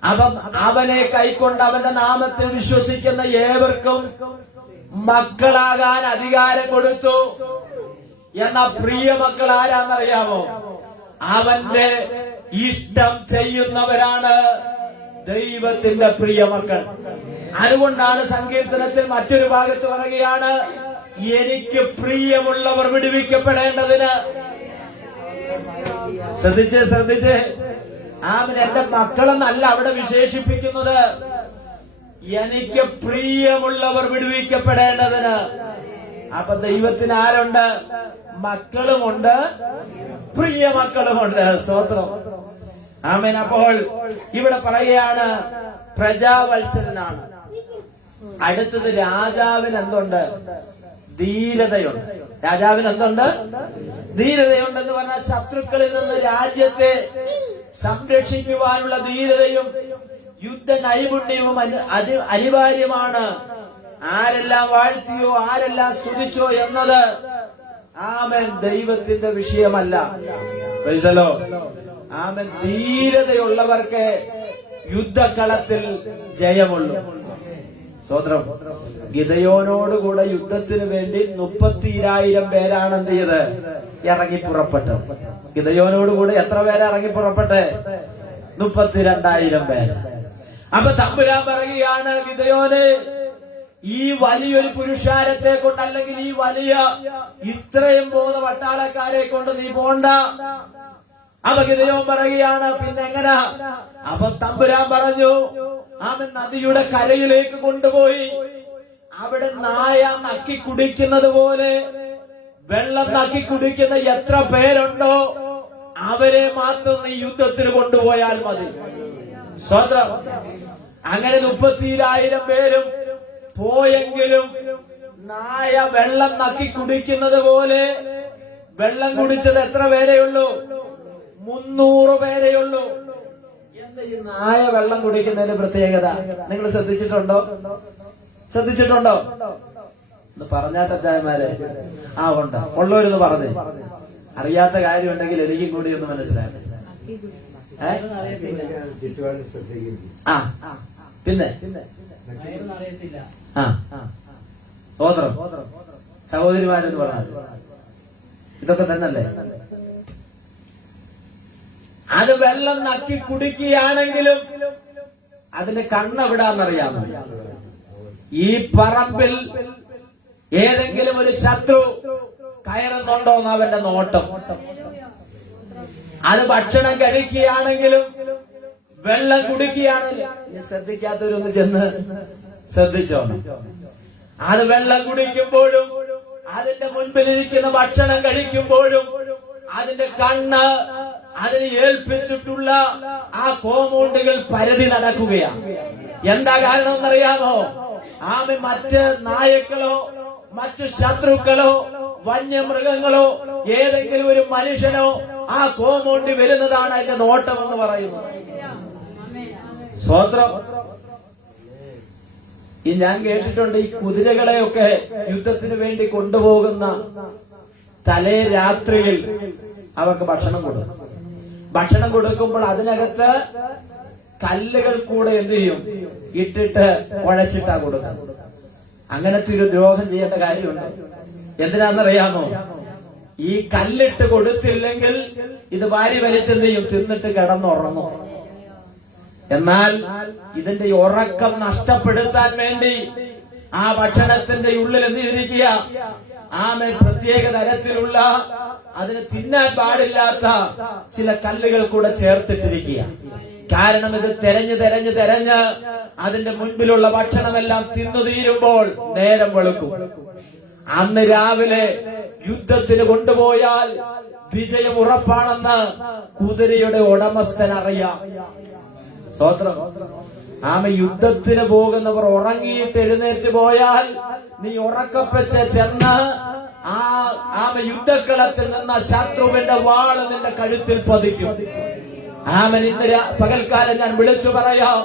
അപ്പം അവനെ കൈക്കൊണ്ട് അവന്റെ നാമത്തിൽ വിശ്വസിക്കുന്ന ഏവർക്കും മക്കളാകാൻ അധികാരം കൊടുത്തു. എന്ന പ്രിയ മക്കൾ ആരാന്നറിയാമോ? അവന്റെ ഇഷ്ടം ചെയ്യുന്നവരാണ് ദൈവത്തിന്റെ പ്രിയ മക്കൾ. അതുകൊണ്ടാണ് സങ്കീർത്തനത്തിൽ മറ്റൊരു ഭാഗത്ത് പറയുകയാണ്, എനിക്ക് പ്രിയമുള്ളവർ വിടുവിക്കപ്പെടേണ്ടതിന്. ശ്രദ്ധിച്ച് ആമൻ. എന്റെ മക്കളെന്നല്ല അവിടെ വിശേഷിപ്പിക്കുന്നത്, എനിക്ക് പ്രിയമുള്ളവർ വിടുവിക്കപ്പെടേണ്ടതിന്. അപ്പൊ ദൈവത്തിന് ആരുണ്ട്? മക്കളുമുണ്ട്, പ്രിയ മക്കളുമുണ്ട്. സ്തോത്രം. ആമേൻ. അപ്പോൾ ഇവിടെ പറയുകയാണ് പ്രജാവത്സലനാണ്. അടുത്തത് രാജാവിന് എന്തുണ്ട്? ധീരതയുണ്ട്. രാജാവിന് എന്തുണ്ട്? ധീരതയുണ്ടെന്ന് പറഞ്ഞാൽ ശത്രുക്കളിൽ നിന്ന് രാജ്യത്തെ സംരക്ഷിക്കുവാനുള്ള ധീരതയും യുദ്ധ നൈപുണ്യവും അത് അനിവാര്യമാണ്. ആരെല്ലാം വാഴ്ത്തിയോ ആരെല്ലാം സ്തുതിച്ചോ എന്നത് ആമൻ ദൈവത്തിന്റെ വിഷയമല്ല. ആമൻ. ധീരതയുള്ളവർക്ക് യുദ്ധക്കളത്തിൽ ജയമുള്ളൂ. സ്വതന്ത്രം. ഗിദയോനോടുകൂടെ യുദ്ധത്തിന് വേണ്ടി 32,000 പേരാണ് എന്ത് ചെയ്ത് ഇറങ്ങി പുറപ്പെട്ടത്. ഗിദയോനോടുകൂടെ എത്ര പേര് ഇറങ്ങി പുറപ്പെട്ടെ? 32,000 പേര്. അപ്പൊ തമ്പുരാൻ പറയുകയാണ്, ഗിദയോനെ, ഈ വലിയൊരു പുരുഷാരത്തെ കൊണ്ട്, അല്ലെങ്കിൽ ഈ വലിയ ഇത്രയും പോകുന്ന പട്ടാളക്കാരെ കൊണ്ട് നീ പോണ്ട. അപ്പൊ ഗിദയോൻ പറയുകയാണ്, പിന്നെ എങ്ങനെ? അപ്പൊ തമ്പുരാൻ പറഞ്ഞു, അവൻ നദിയുടെ കരയിലേക്ക് കൊണ്ടുപോയി അവിടെ നായ നക്കി കുടിക്കുന്നത് പോലെ വെള്ളം നക്കി കുടിക്കുന്ന എത്ര പേരുണ്ടോ അവരെ മാത്രം നീ യുദ്ധത്തിന് കൊണ്ടുപോയാൽ മതി. സ്വതന്ത്രം. അങ്ങനെ 32,000 പേരും പോയെങ്കിലും നായ വെള്ളം നക്കി കുടിക്കുന്നത് പോലെ വെള്ളം കുടിച്ചത് എത്ര പേരെയുള്ളൂ? 300 പേരെയുള്ളൂ. എന്താ ഈ നായ വെള്ളം കുടിക്കുന്നതിന്റെ പ്രത്യേകത നിങ്ങൾ ശ്രദ്ധിച്ചിട്ടുണ്ടോ? ശ്രദ്ധിച്ചിട്ടുണ്ടോ? ഒന്ന് പറഞ്ഞാട്ടച്ചായമാരെ. ഉണ്ട്, ഉള്ളവരൊന്ന് പറഞ്ഞേ. അറിയാത്ത കാര്യമുണ്ടെങ്കിൽ എനിക്കും കൂടി ഒന്ന് മനസ്സിലാക്കി. പിന്നെ സ്വോത്രം സഹോദരിമാരെന്ന് പറഞ്ഞാൽ ഇതൊക്കെ തന്നല്ലേ. അത് വെള്ളം നക്കി കുടിക്കുകയാണെങ്കിലും അതിന് കണ്ണെവിടാന്നറിയാമോ? ഈ പറമ്പിൽ ഏതെങ്കിലും ഒരു ശത്രു കയറുന്നുണ്ടോന്ന് അവന്റെ നോട്ടം. അത് ഭക്ഷണം കഴിക്കുകയാണെങ്കിലും വെള്ളം കുടിക്കുകയാണെങ്കിലും ശ്രദ്ധിക്കാത്തവരൊന്ന് ചെന്ന് ശ്രദ്ധിച്ചോ. അത് വെള്ളം കുടിക്കുമ്പോഴും അതിന്റെ മുൻപിലിരിക്കുന്ന ഭക്ഷണം കഴിക്കുമ്പോഴും അതിന്റെ കണ്ണ് അതിന് ഏൽപ്പിച്ചിട്ടുള്ള ആ കോമ്പൗണ്ടുകൾ പരതി നടക്കുകയാണ്. എന്താ കാരണം എന്നറിയാമോ? മറ്റ് നായക്കളോ മറ്റു ശത്രുക്കളോ വന്യമൃഗങ്ങളോ ഏതെങ്കിലും ഒരു മനുഷ്യനോ ആ കോമ്പൗണ്ടിൽ വരുന്നതാണ് അതിന്റെ നോട്ടം എന്ന് പറയുന്നത്. സ്വോത്രം. ഞാൻ കേട്ടിട്ടുണ്ട്, ഈ കുതിരകളെയൊക്കെ യുദ്ധത്തിന് വേണ്ടി കൊണ്ടുപോകുന്ന തലേ രാത്രിയിൽ അവർക്ക് ഭക്ഷണം കൊടുക്കും. ഭക്ഷണം കൊടുക്കുമ്പോൾ അതിനകത്ത് കല്ലുകൾ കൂടെ എന്ത് ചെയ്യും? ഇട്ടിട്ട് കുഴച്ചിട്ടാ കൊടുക്കും. അങ്ങനത്തെ ഒരു ദ്രോഹം ചെയ്യേണ്ട കാര്യമുണ്ട്. എന്തിനാണെന്നറിയാമോ? ഈ കല്ലിട്ട് കൊടുത്തില്ലെങ്കിൽ ഇത് വാരി വലിച്ചെന്ത് ചെയ്യും? തിന്നിട്ട് കിടന്നുറങ്ങും. എന്നാൽ ഇതിന്റെ ഉറക്കം നഷ്ടപ്പെടുത്താൻ വേണ്ടി ആ ഭക്ഷണത്തിന്റെ ഉള്ളിൽ എന്ത് ചെയ്തിരിക്കുക? പ്രത്യേക തരത്തിലുള്ള അതിന് തിന്നാൻ പാടില്ലാത്ത ചില കല്ലുകൾ കൂടെ ചേർത്തിട്ടിരിക്കുക. കാരണം ഇത് തെരഞ്ഞ് അതിന്റെ മുൻപിലുള്ള ഭക്ഷണമെല്ലാം തിന്നു തീരുമ്പോൾ നേരം വെളുക്കും. അന്ന് രാവിലെ യുദ്ധത്തിന് കൊണ്ടുപോയാൽ വിജയം ഉറപ്പാണെന്ന് കുതിരയുടെ ഉടമസ്ഥൻ അറിയാം. സ്തോത്രം. യുദ്ധത്തിന് പോകുന്നവർ ഉറങ്ങിയിട്ട് എഴുന്നേറ്റ് പോയാൽ നീ ഉറക്കപ്പെച്ച് ചെന്ന് യുദ്ധക്കളത്തിൽ നിന്ന് ശത്രുവിന്റെ വാള് നിന്റെ കഴുത്തിൽ പതിക്കും. ഇന്ന് പകൽക്കാലം ഞാൻ വിളിച്ചു പറയാം,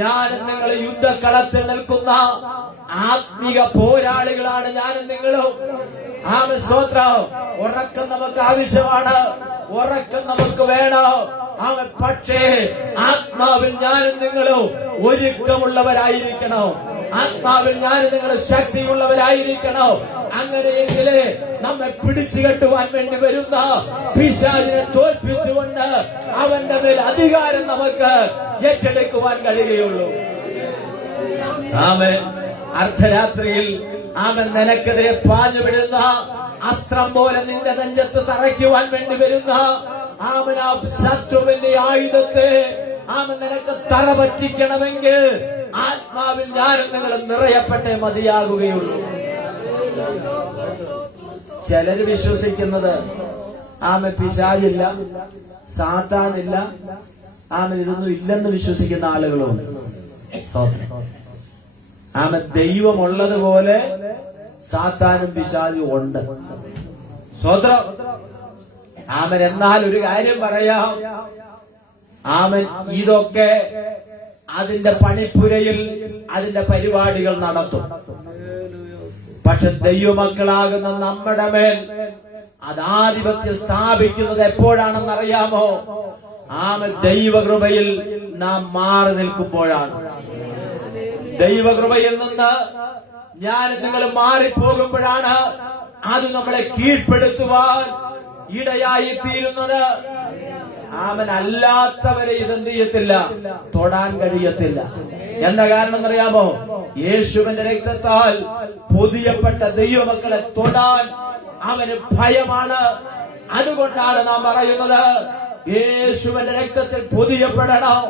ഞാനും നിങ്ങൾ യുദ്ധക്കളത്തിൽ നിൽക്കുന്ന ആത്മീക പോരാളികളാണ് ഞാനും നിങ്ങളും. സ്തോത്രം. ഉറക്കം നമുക്ക് ആവശ്യമാണ്, ഉറക്കം നമുക്ക് വേണം. പക്ഷേ ആത്മാവിൽ ഞാനും നിങ്ങളും ഒരുക്കമുള്ളവരായിരിക്കണം. ആത്മാവിൽ ഞാനും നിങ്ങൾ ശക്തിയുള്ളവരായിരിക്കണം. അങ്ങനെയെങ്കിലേ നമ്മെ പിടിച്ചു കെട്ടുവാൻ വേണ്ടി വരുന്ന പിശാചിനെ തോൽപ്പിച്ചുകൊണ്ട് അവന്റെ മേൽ അധികാരം നമുക്ക് ഏറ്റെടുക്കുവാൻ കഴിയുകയുള്ളൂ. അർദ്ധരാത്രിയിൽ നിനക്കെതിരെ പാഞ്ഞു വിടുന്ന അസ്ത്രം പോലെ നിന്റെ നെഞ്ചത്ത് തറയ്ക്കുവാൻ വേണ്ടി വരുന്ന ശത്രുവിന്റെ ആയുധത്തെ നിനക്ക് തറ പറ്റിക്കണമെങ്കിൽ ആത്മാവിൽ ഞാനും നിങ്ങൾ നിറയപ്പെട്ടേ മതിയാകുകയുള്ളൂ. ചിലര് വിശ്വസിക്കുന്നത് പിശാചില്ല, സാത്താനില്ല, ഇതൊന്നും ഇല്ലെന്ന് വിശ്വസിക്കുന്ന ആളുകളുണ്ട്. ദൈവമുള്ളതുപോലെ സാത്താനും പിശാചും ഉണ്ട്. സ്വതന്ത്രം. എന്നാൽ ഒരു കാര്യം പറയാം, ഇതൊക്കെ അതിന്റെ പണിപ്പുരയിൽ അതിന്റെ പരിപാടികൾ നടത്തും. പക്ഷെ ദൈവമക്കളാകുന്ന നമ്മുടെ മേൽ അതാധിപത്യം സ്ഥാപിക്കുന്നത് എപ്പോഴാണെന്നറിയാമോ? ദൈവകൃപയിൽ നാം മാറി നിൽക്കുമ്പോഴാണ്. ദൈവകൃപയിൽ നിന്ന് ഞാൻ നിങ്ങൾ മാറിപ്പോകുമ്പോഴാണ് അത് നമ്മളെ കീഴ്പ്പെടുത്തുവാൻ ഇടയായി തീരുന്നത്. അല്ലാത്തവരെ ഇതെന്ത് ചെയ്യത്തില്ല, തൊടാൻ കഴിയത്തില്ല. എന്താ കാരണം എന്നറിയാമോ? യേശുവിന്റെ രക്തത്താൽ പൊതിയപ്പെട്ട ദൈവമക്കളെ തൊടാൻ അവന് ഭയമാണ്. അതുകൊണ്ടാണ് നാം പറയുന്നത്, യേശുവിന്റെ രക്തത്തിൽ പൊതിയപ്പെടണം.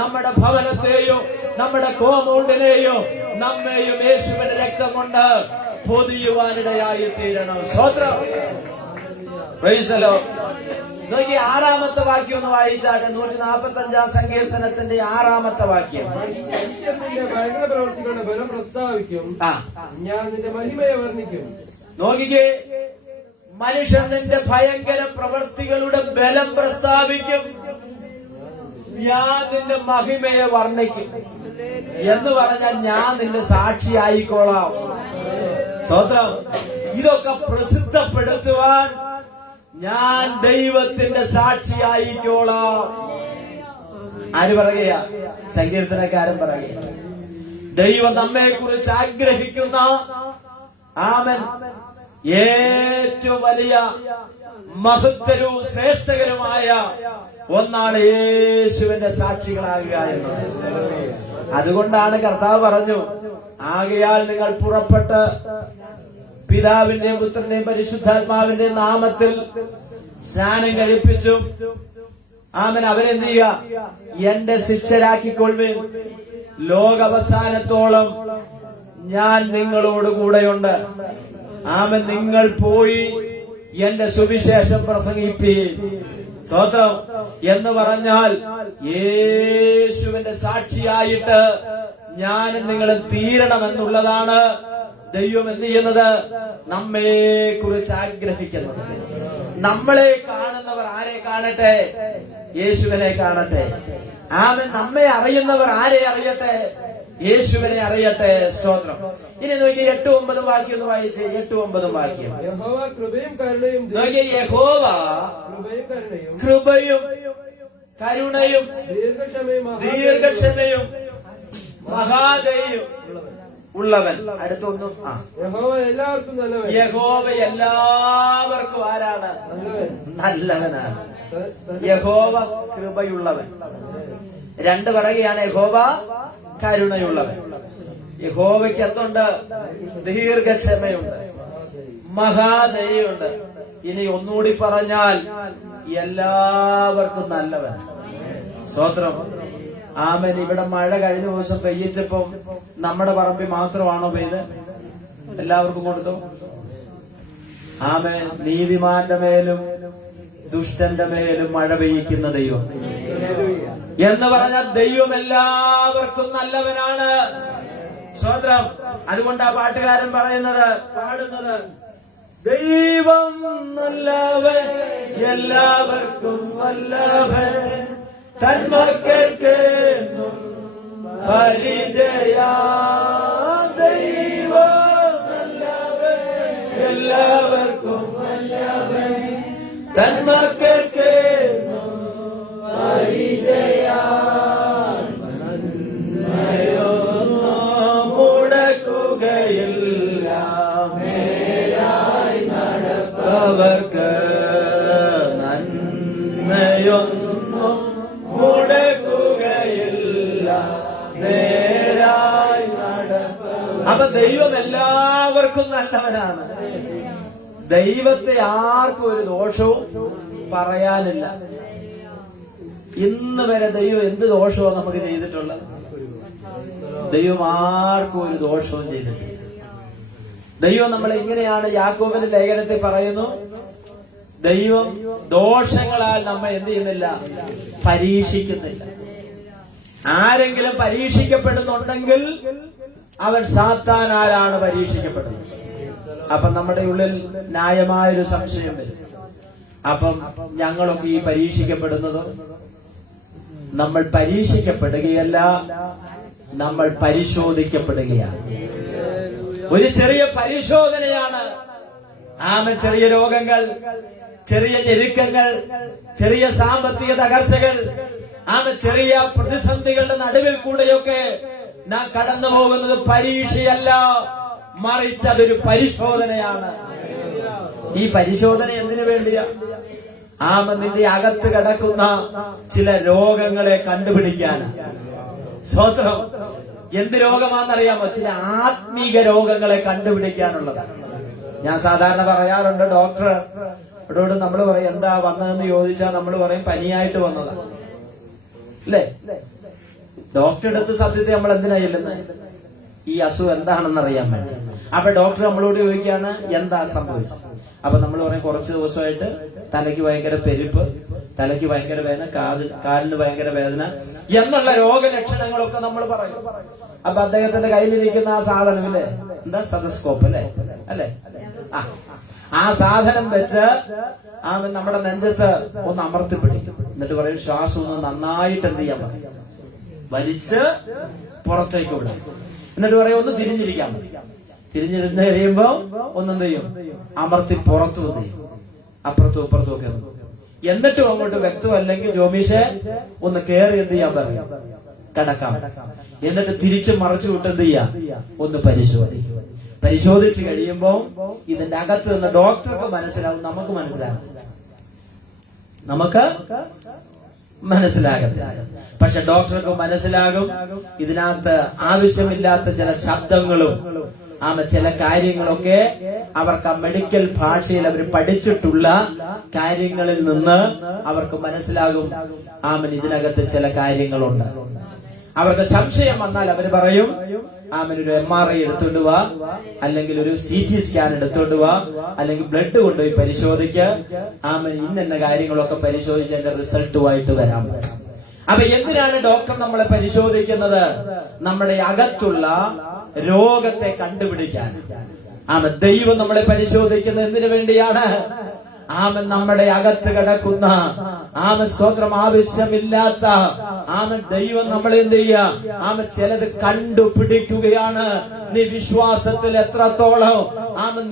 നമ്മുടെ ഭവനത്തെയോ നമ്മുടെ കോമ്പൗണ്ടിനെയോ നമ്മെയും യേശുവിന്റെ രക്തം കൊണ്ട് പൊതിയുവാനിടയായി തീരണം. സ്തോത്രം. Price the Lord. നോക്കി 6ാമത്തെ വാക്യം ഒന്ന് വായിച്ചാട്ടെ. 145 സങ്കീർത്തനത്തിന്റെ 6ാമത്തെ വാക്യം. നിന്റെ ഭയങ്കര പ്രവൃത്തികളുടെ ബലം പ്രസ്താവിക്കും, ഞാൻ നിന്റെ മഹിമയെ വർണ്ണിക്കും. നോക്കിക്കേ, മനുഷ്യൻ നിന്റെ ഭയങ്കര പ്രവൃത്തികളുടെ ബലം പ്രസ്താവിക്കും, ഞാൻ നിന്റെ മഹിമയെ വർണ്ണിക്കും എന്ന് പറഞ്ഞാൽ ഞാൻ നിന്റെ സാക്ഷിയായിക്കോളാം. സ്തോത്രം. ഇതൊക്കെ പ്രസിദ്ധപ്പെടുത്തുവാൻ ഞാൻ ദൈവത്തിന്റെ സാക്ഷിയായിക്കോളാം. ആര് പറയുക? സങ്കീർത്തനക്കാരൻ പറയുക. ദൈവം നമ്മെ കുറിച്ച് ആഗ്രഹിക്കുന്ന ആമൻ ഏറ്റവും വലിയ മഹത്തരവും ശ്രേഷ്ഠകരമായ ഒന്നാണ് യേശുവിന്റെ സാക്ഷികളാകുക എന്നത്. അതുകൊണ്ടാണ് കർത്താവ് പറഞ്ഞു, ആകയാൽ നിങ്ങൾ പുറപ്പെട്ട് പിതാവിന്റെയും പുത്രന്റെയും പരിശുദ്ധാത്മാവിന്റെയും നാമത്തിൽ സ്നാനം കഴിപ്പിച്ചു. ആമൻ അവരെന്ത് ചെയ്യുക? എന്റെ ശിഷ്യരാക്കിക്കൊള്ളുവിൻ, ലോകാവസാനത്തോളം ഞാൻ നിങ്ങളോട് കൂടെയുണ്ട്. ആമൻ നിങ്ങൾ പോയി എന്റെ സുവിശേഷം പ്രസംഗിപ്പീൻ. സ്തോത്രം. എന്ന് പറഞ്ഞാൽ യേശുവിന്റെ സാക്ഷിയായിട്ട് ഞാനും നിങ്ങളും തീരണമെന്നുള്ളതാണ് ദൈവം എന്ത് ചെയ്യുന്നത്? നമ്മെ കുറിച്ച് ആഗ്രഹിക്കുന്നത്. നമ്മളെ കാണുന്നവർ ആരെ കാണട്ടെ? യേശുവിനെ കാണട്ടെ. ആമൻ നമ്മെ അറിയുന്നവർ ആരെ അറിയട്ടെ? യേശുവിനെ അറിയട്ടെ. സ്തോത്രം. ഇനി നോക്കി 8-9 വാക്യം ഒന്ന് വായിച്ചേ. 8-9 വാക്യം. യഹോവ കൃപയും കരുണയും, നോക്കി, യഹോവ കൃപയും കരുണയും ദീർഘക്ഷമയും മഹാദയും ഉള്ളവൻ. അടുത്തൊന്നും. യഹോവ എല്ലാവർക്കും നല്ലവൻ. യഹോവ എല്ലാവർക്കും ആരാണ്? നല്ലവനാണ്. യഹോവ കൃപയുള്ളവൻ. 2 പറയുകയാണ്, യഹോവ കരുണയുള്ളവൻ. യഹോവയ്ക്ക് എന്തുണ്ട്? ദീർഘക്ഷമയുണ്ട്, മഹാദയുണ്ട്. ഇനി ഒന്നുകൂടി പറഞ്ഞാൽ എല്ലാവർക്കും നല്ലവൻ. സ്തോത്രം. ആമൻ. ഇവിടെ മഴ കഴിഞ്ഞ ദിവസം പെയ്യിച്ചപ്പം നമ്മുടെ പറമ്പിൽ മാത്രമാണോ പെയ്ത്? എല്ലാവർക്കും കൊടുത്തു. ആമൻ. നീതിമാന്റെ മേലും ദുഷ്ടന്റെ മേലും മഴ പെയ്യിക്കുന്ന ദൈവം എന്ന് പറഞ്ഞാൽ ദൈവം എല്ലാവർക്കും നല്ലവനാണ്. സ്തോത്രം. അതുകൊണ്ട് ആ പാട്ടുകാരൻ പാടുന്നത്, ദൈവം നല്ലവൻ, എല്ലാവർക്കും നല്ലവൻ, തന്മക്കൾക്കെന്നും പരിചയ. ദൈവം നല്ലവൻ, എല്ലാവർക്കും നല്ലവൻ, തന്മക്കൾക്കെന്നും പരിചയ. മുടക്കുകയില്ല, നേരായി നടപ്പവർക്ക് നന്മയൊന്നും മുടക്കുകയില്ല, നേരായി നടപ്പ. അപ്പൊ ദൈവം എല്ലാവർക്കും നല്ലവനാണ്. ദൈവത്തെ ആർക്കും ഒരു ദോഷവും പറയാനില്ല. ഇന്ന് വരെ ദൈവം എന്ത് ദോഷമാണ് നമുക്ക് ചെയ്തിട്ടുള്ളത്? ദൈവം ആർക്കും ഒരു ദോഷവും ചെയ്തിട്ടില്ല. ദൈവം നമ്മളെ ഇങ്ങനെയാണ് യാക്കോബിന്റെ ലേഖനത്തിൽ പറയുന്നു, ദൈവം ദോഷങ്ങളാൽ നമ്മെ എന്ത് ചെയ്യുന്നില്ല? പരീക്ഷിക്കുന്നില്ല. ആരെങ്കിലും പരീക്ഷിക്കപ്പെടുന്നുണ്ടെങ്കിൽ അവൻ സാത്താനാലാണ് പരീക്ഷിക്കപ്പെടുന്നത്. അപ്പം നമ്മുടെ ഉള്ളിൽ ന്യായമായൊരു സംശയം വരും. അപ്പം ഞങ്ങളൊക്കെ ഈ പരീക്ഷിക്കപ്പെടുന്നത്, നമ്മൾ പരീക്ഷിക്കപ്പെടുകയല്ല, നമ്മൾ പരിശോധിക്കപ്പെടുകയാണ്. ഒരു ചെറിയ പരിശോധനയാണ്. ആമൻ. ചെറിയ രോഗങ്ങൾ, ചെറിയ ഞെരുക്കങ്ങൾ, ചെറിയ സാമ്പത്തിക തകർച്ചകൾ, ആമൻ, ചെറിയ പ്രതിസന്ധികളുടെ നടുവിൽ കൂടെയൊക്കെ നാം കടന്നു പോകുന്നത് പരീക്ഷയല്ല, മറിച്ച് അതൊരു പരിശോധനയാണ്. ഈ പരിശോധന എന്തിനു വേണ്ടിയാ? ആമൻ, നിന്റെ അകത്ത് കിടക്കുന്ന ചില രോഗങ്ങളെ കണ്ടുപിടിക്കാനാണ്. സ്തോത്രം. എന്ത് രോഗമാണെന്നറിയാമോ? ചില ആത്മീക രോഗങ്ങളെ കണ്ടുപിടിക്കാനുള്ളതാണ്. ഞാൻ സാധാരണ പറയാറുണ്ട്, ഡോക്ടറോട് നമ്മൾ പറയും എന്താ വന്നതെന്ന് ചോദിച്ചാൽ നമ്മൾ പറയും പനിയായിട്ട് വന്നതാണ്, അല്ലേ? ഡോക്ടറുടെ അടുത്ത് സത്യത്തെ നമ്മൾ എന്തിനാ ചെല്ലുന്നത്? ഈ അസുഖം എന്താണെന്ന് അറിയാൻ വേണ്ടി. അപ്പൊ ഡോക്ടർ നമ്മളോട് ചോദിക്കുകയാണ് എന്താ സംഭവിച്ചത്. അപ്പൊ നമ്മൾ പറയും കുറച്ച് ദിവസമായിട്ട് തലയ്ക്ക് ഭയങ്കര പെരുപ്പ്, തലയ്ക്ക് ഭയങ്കര വേദന, കാലിന് ഭയങ്കര വേദന എന്നുള്ള രോഗലക്ഷണങ്ങളൊക്കെ നമ്മൾ പറയും. അപ്പൊ അദ്ദേഹത്തിന്റെ കയ്യിലിരിക്കുന്ന ആ സാധനമില്ലേ, എന്താ സ്റ്റെതസ്കോപ്പ് അല്ലേ? ആ സാധനം വെച്ച് നമ്മുടെ നെഞ്ചത്ത് ഒന്ന് അമർത്തി പിടിക്കും. എന്നിട്ട് പറയും ശ്വാസം ഒന്ന് നന്നായിട്ട് എന്ത് ചെയ്യാൻ പറയും, വലിച്ച് പുറത്തേക്ക് വിടും. എന്നിട്ട് പറയും ഒന്ന് തിരിഞ്ഞിരിക്കാൻ പറയും. തിരിഞ്ഞിരുന്ന് കഴിയുമ്പോ ഒന്നെന്ത് ചെയ്യും, അമർത്തി പുറത്തു എന്ത് ചെയ്യും, അപ്പുറത്തും ഇപ്പുറത്തും ഒക്കെ. എന്നിട്ടും അങ്ങോട്ട് വ്യക്തമല്ലെങ്കിൽ ജോമീഷെ ഒന്ന് കേറി എന്ത് ചെയ്യാൻ പറയും, കിടക്കാം. എന്നിട്ട് തിരിച്ചു മറച്ചു വിട്ട് എന്ത് ചെയ്യാം, ഒന്ന് പരിശോധിക്കും. പരിശോധിച്ച് കഴിയുമ്പോ ഇതിന്റെ അകത്ത് നിന്ന് ഡോക്ടർക്ക് മനസ്സിലാവും, നമുക്ക് മനസ്സിലാകത്തില്ല. പക്ഷെ ഡോക്ടർക്ക് മനസ്സിലാകും ഇതിനകത്ത് ആവശ്യമില്ലാത്ത ചില ശബ്ദങ്ങളും ചില കാര്യങ്ങളൊക്കെ അവർക്ക് ആ മെഡിക്കൽ ഭാഷയിൽ അവർ പഠിച്ചിട്ടുള്ള കാര്യങ്ങളിൽ നിന്ന് അവർക്ക് മനസ്സിലാകും. ഇതിനകത്ത് ചില കാര്യങ്ങളുണ്ട്. അവർക്ക് സംശയം വന്നാൽ അവർ പറയും ഒരു MRI എടുത്തോണ്ട് വാ, അല്ലെങ്കിൽ ഒരു CT സ്കാൻ എടുത്തോണ്ട് വാ, അല്ലെങ്കിൽ ബ്ലഡ് കൊണ്ടുപോയി പരിശോധിക്കുക. ഇന്ന കാര്യങ്ങളൊക്കെ പരിശോധിച്ച് എന്റെ റിസൾട്ടുമായിട്ട് വരാൻ പറ്റും. അപ്പൊ എന്തിനാണ് ഡോക്ടർ നമ്മളെ പരിശോധിക്കുന്നത്? നമ്മുടെ അകത്തുള്ള രോഗത്തെ കണ്ടുപിടിക്കാൻ. ദൈവം നമ്മളെ പരിശോധിക്കുന്നത് എന്തിനു വേണ്ടിയാണ്? നമ്മുടെ അകത്ത് കിടക്കുന്ന സ്തോത്രം ആവശ്യമില്ലാത്ത ദൈവം നമ്മളെ എന്ത് ചെയ്യുക, ചിലത് കണ്ടുപിടിക്കുകയാണ്. നീ വിശ്വാസത്തിൽ എത്രത്തോളം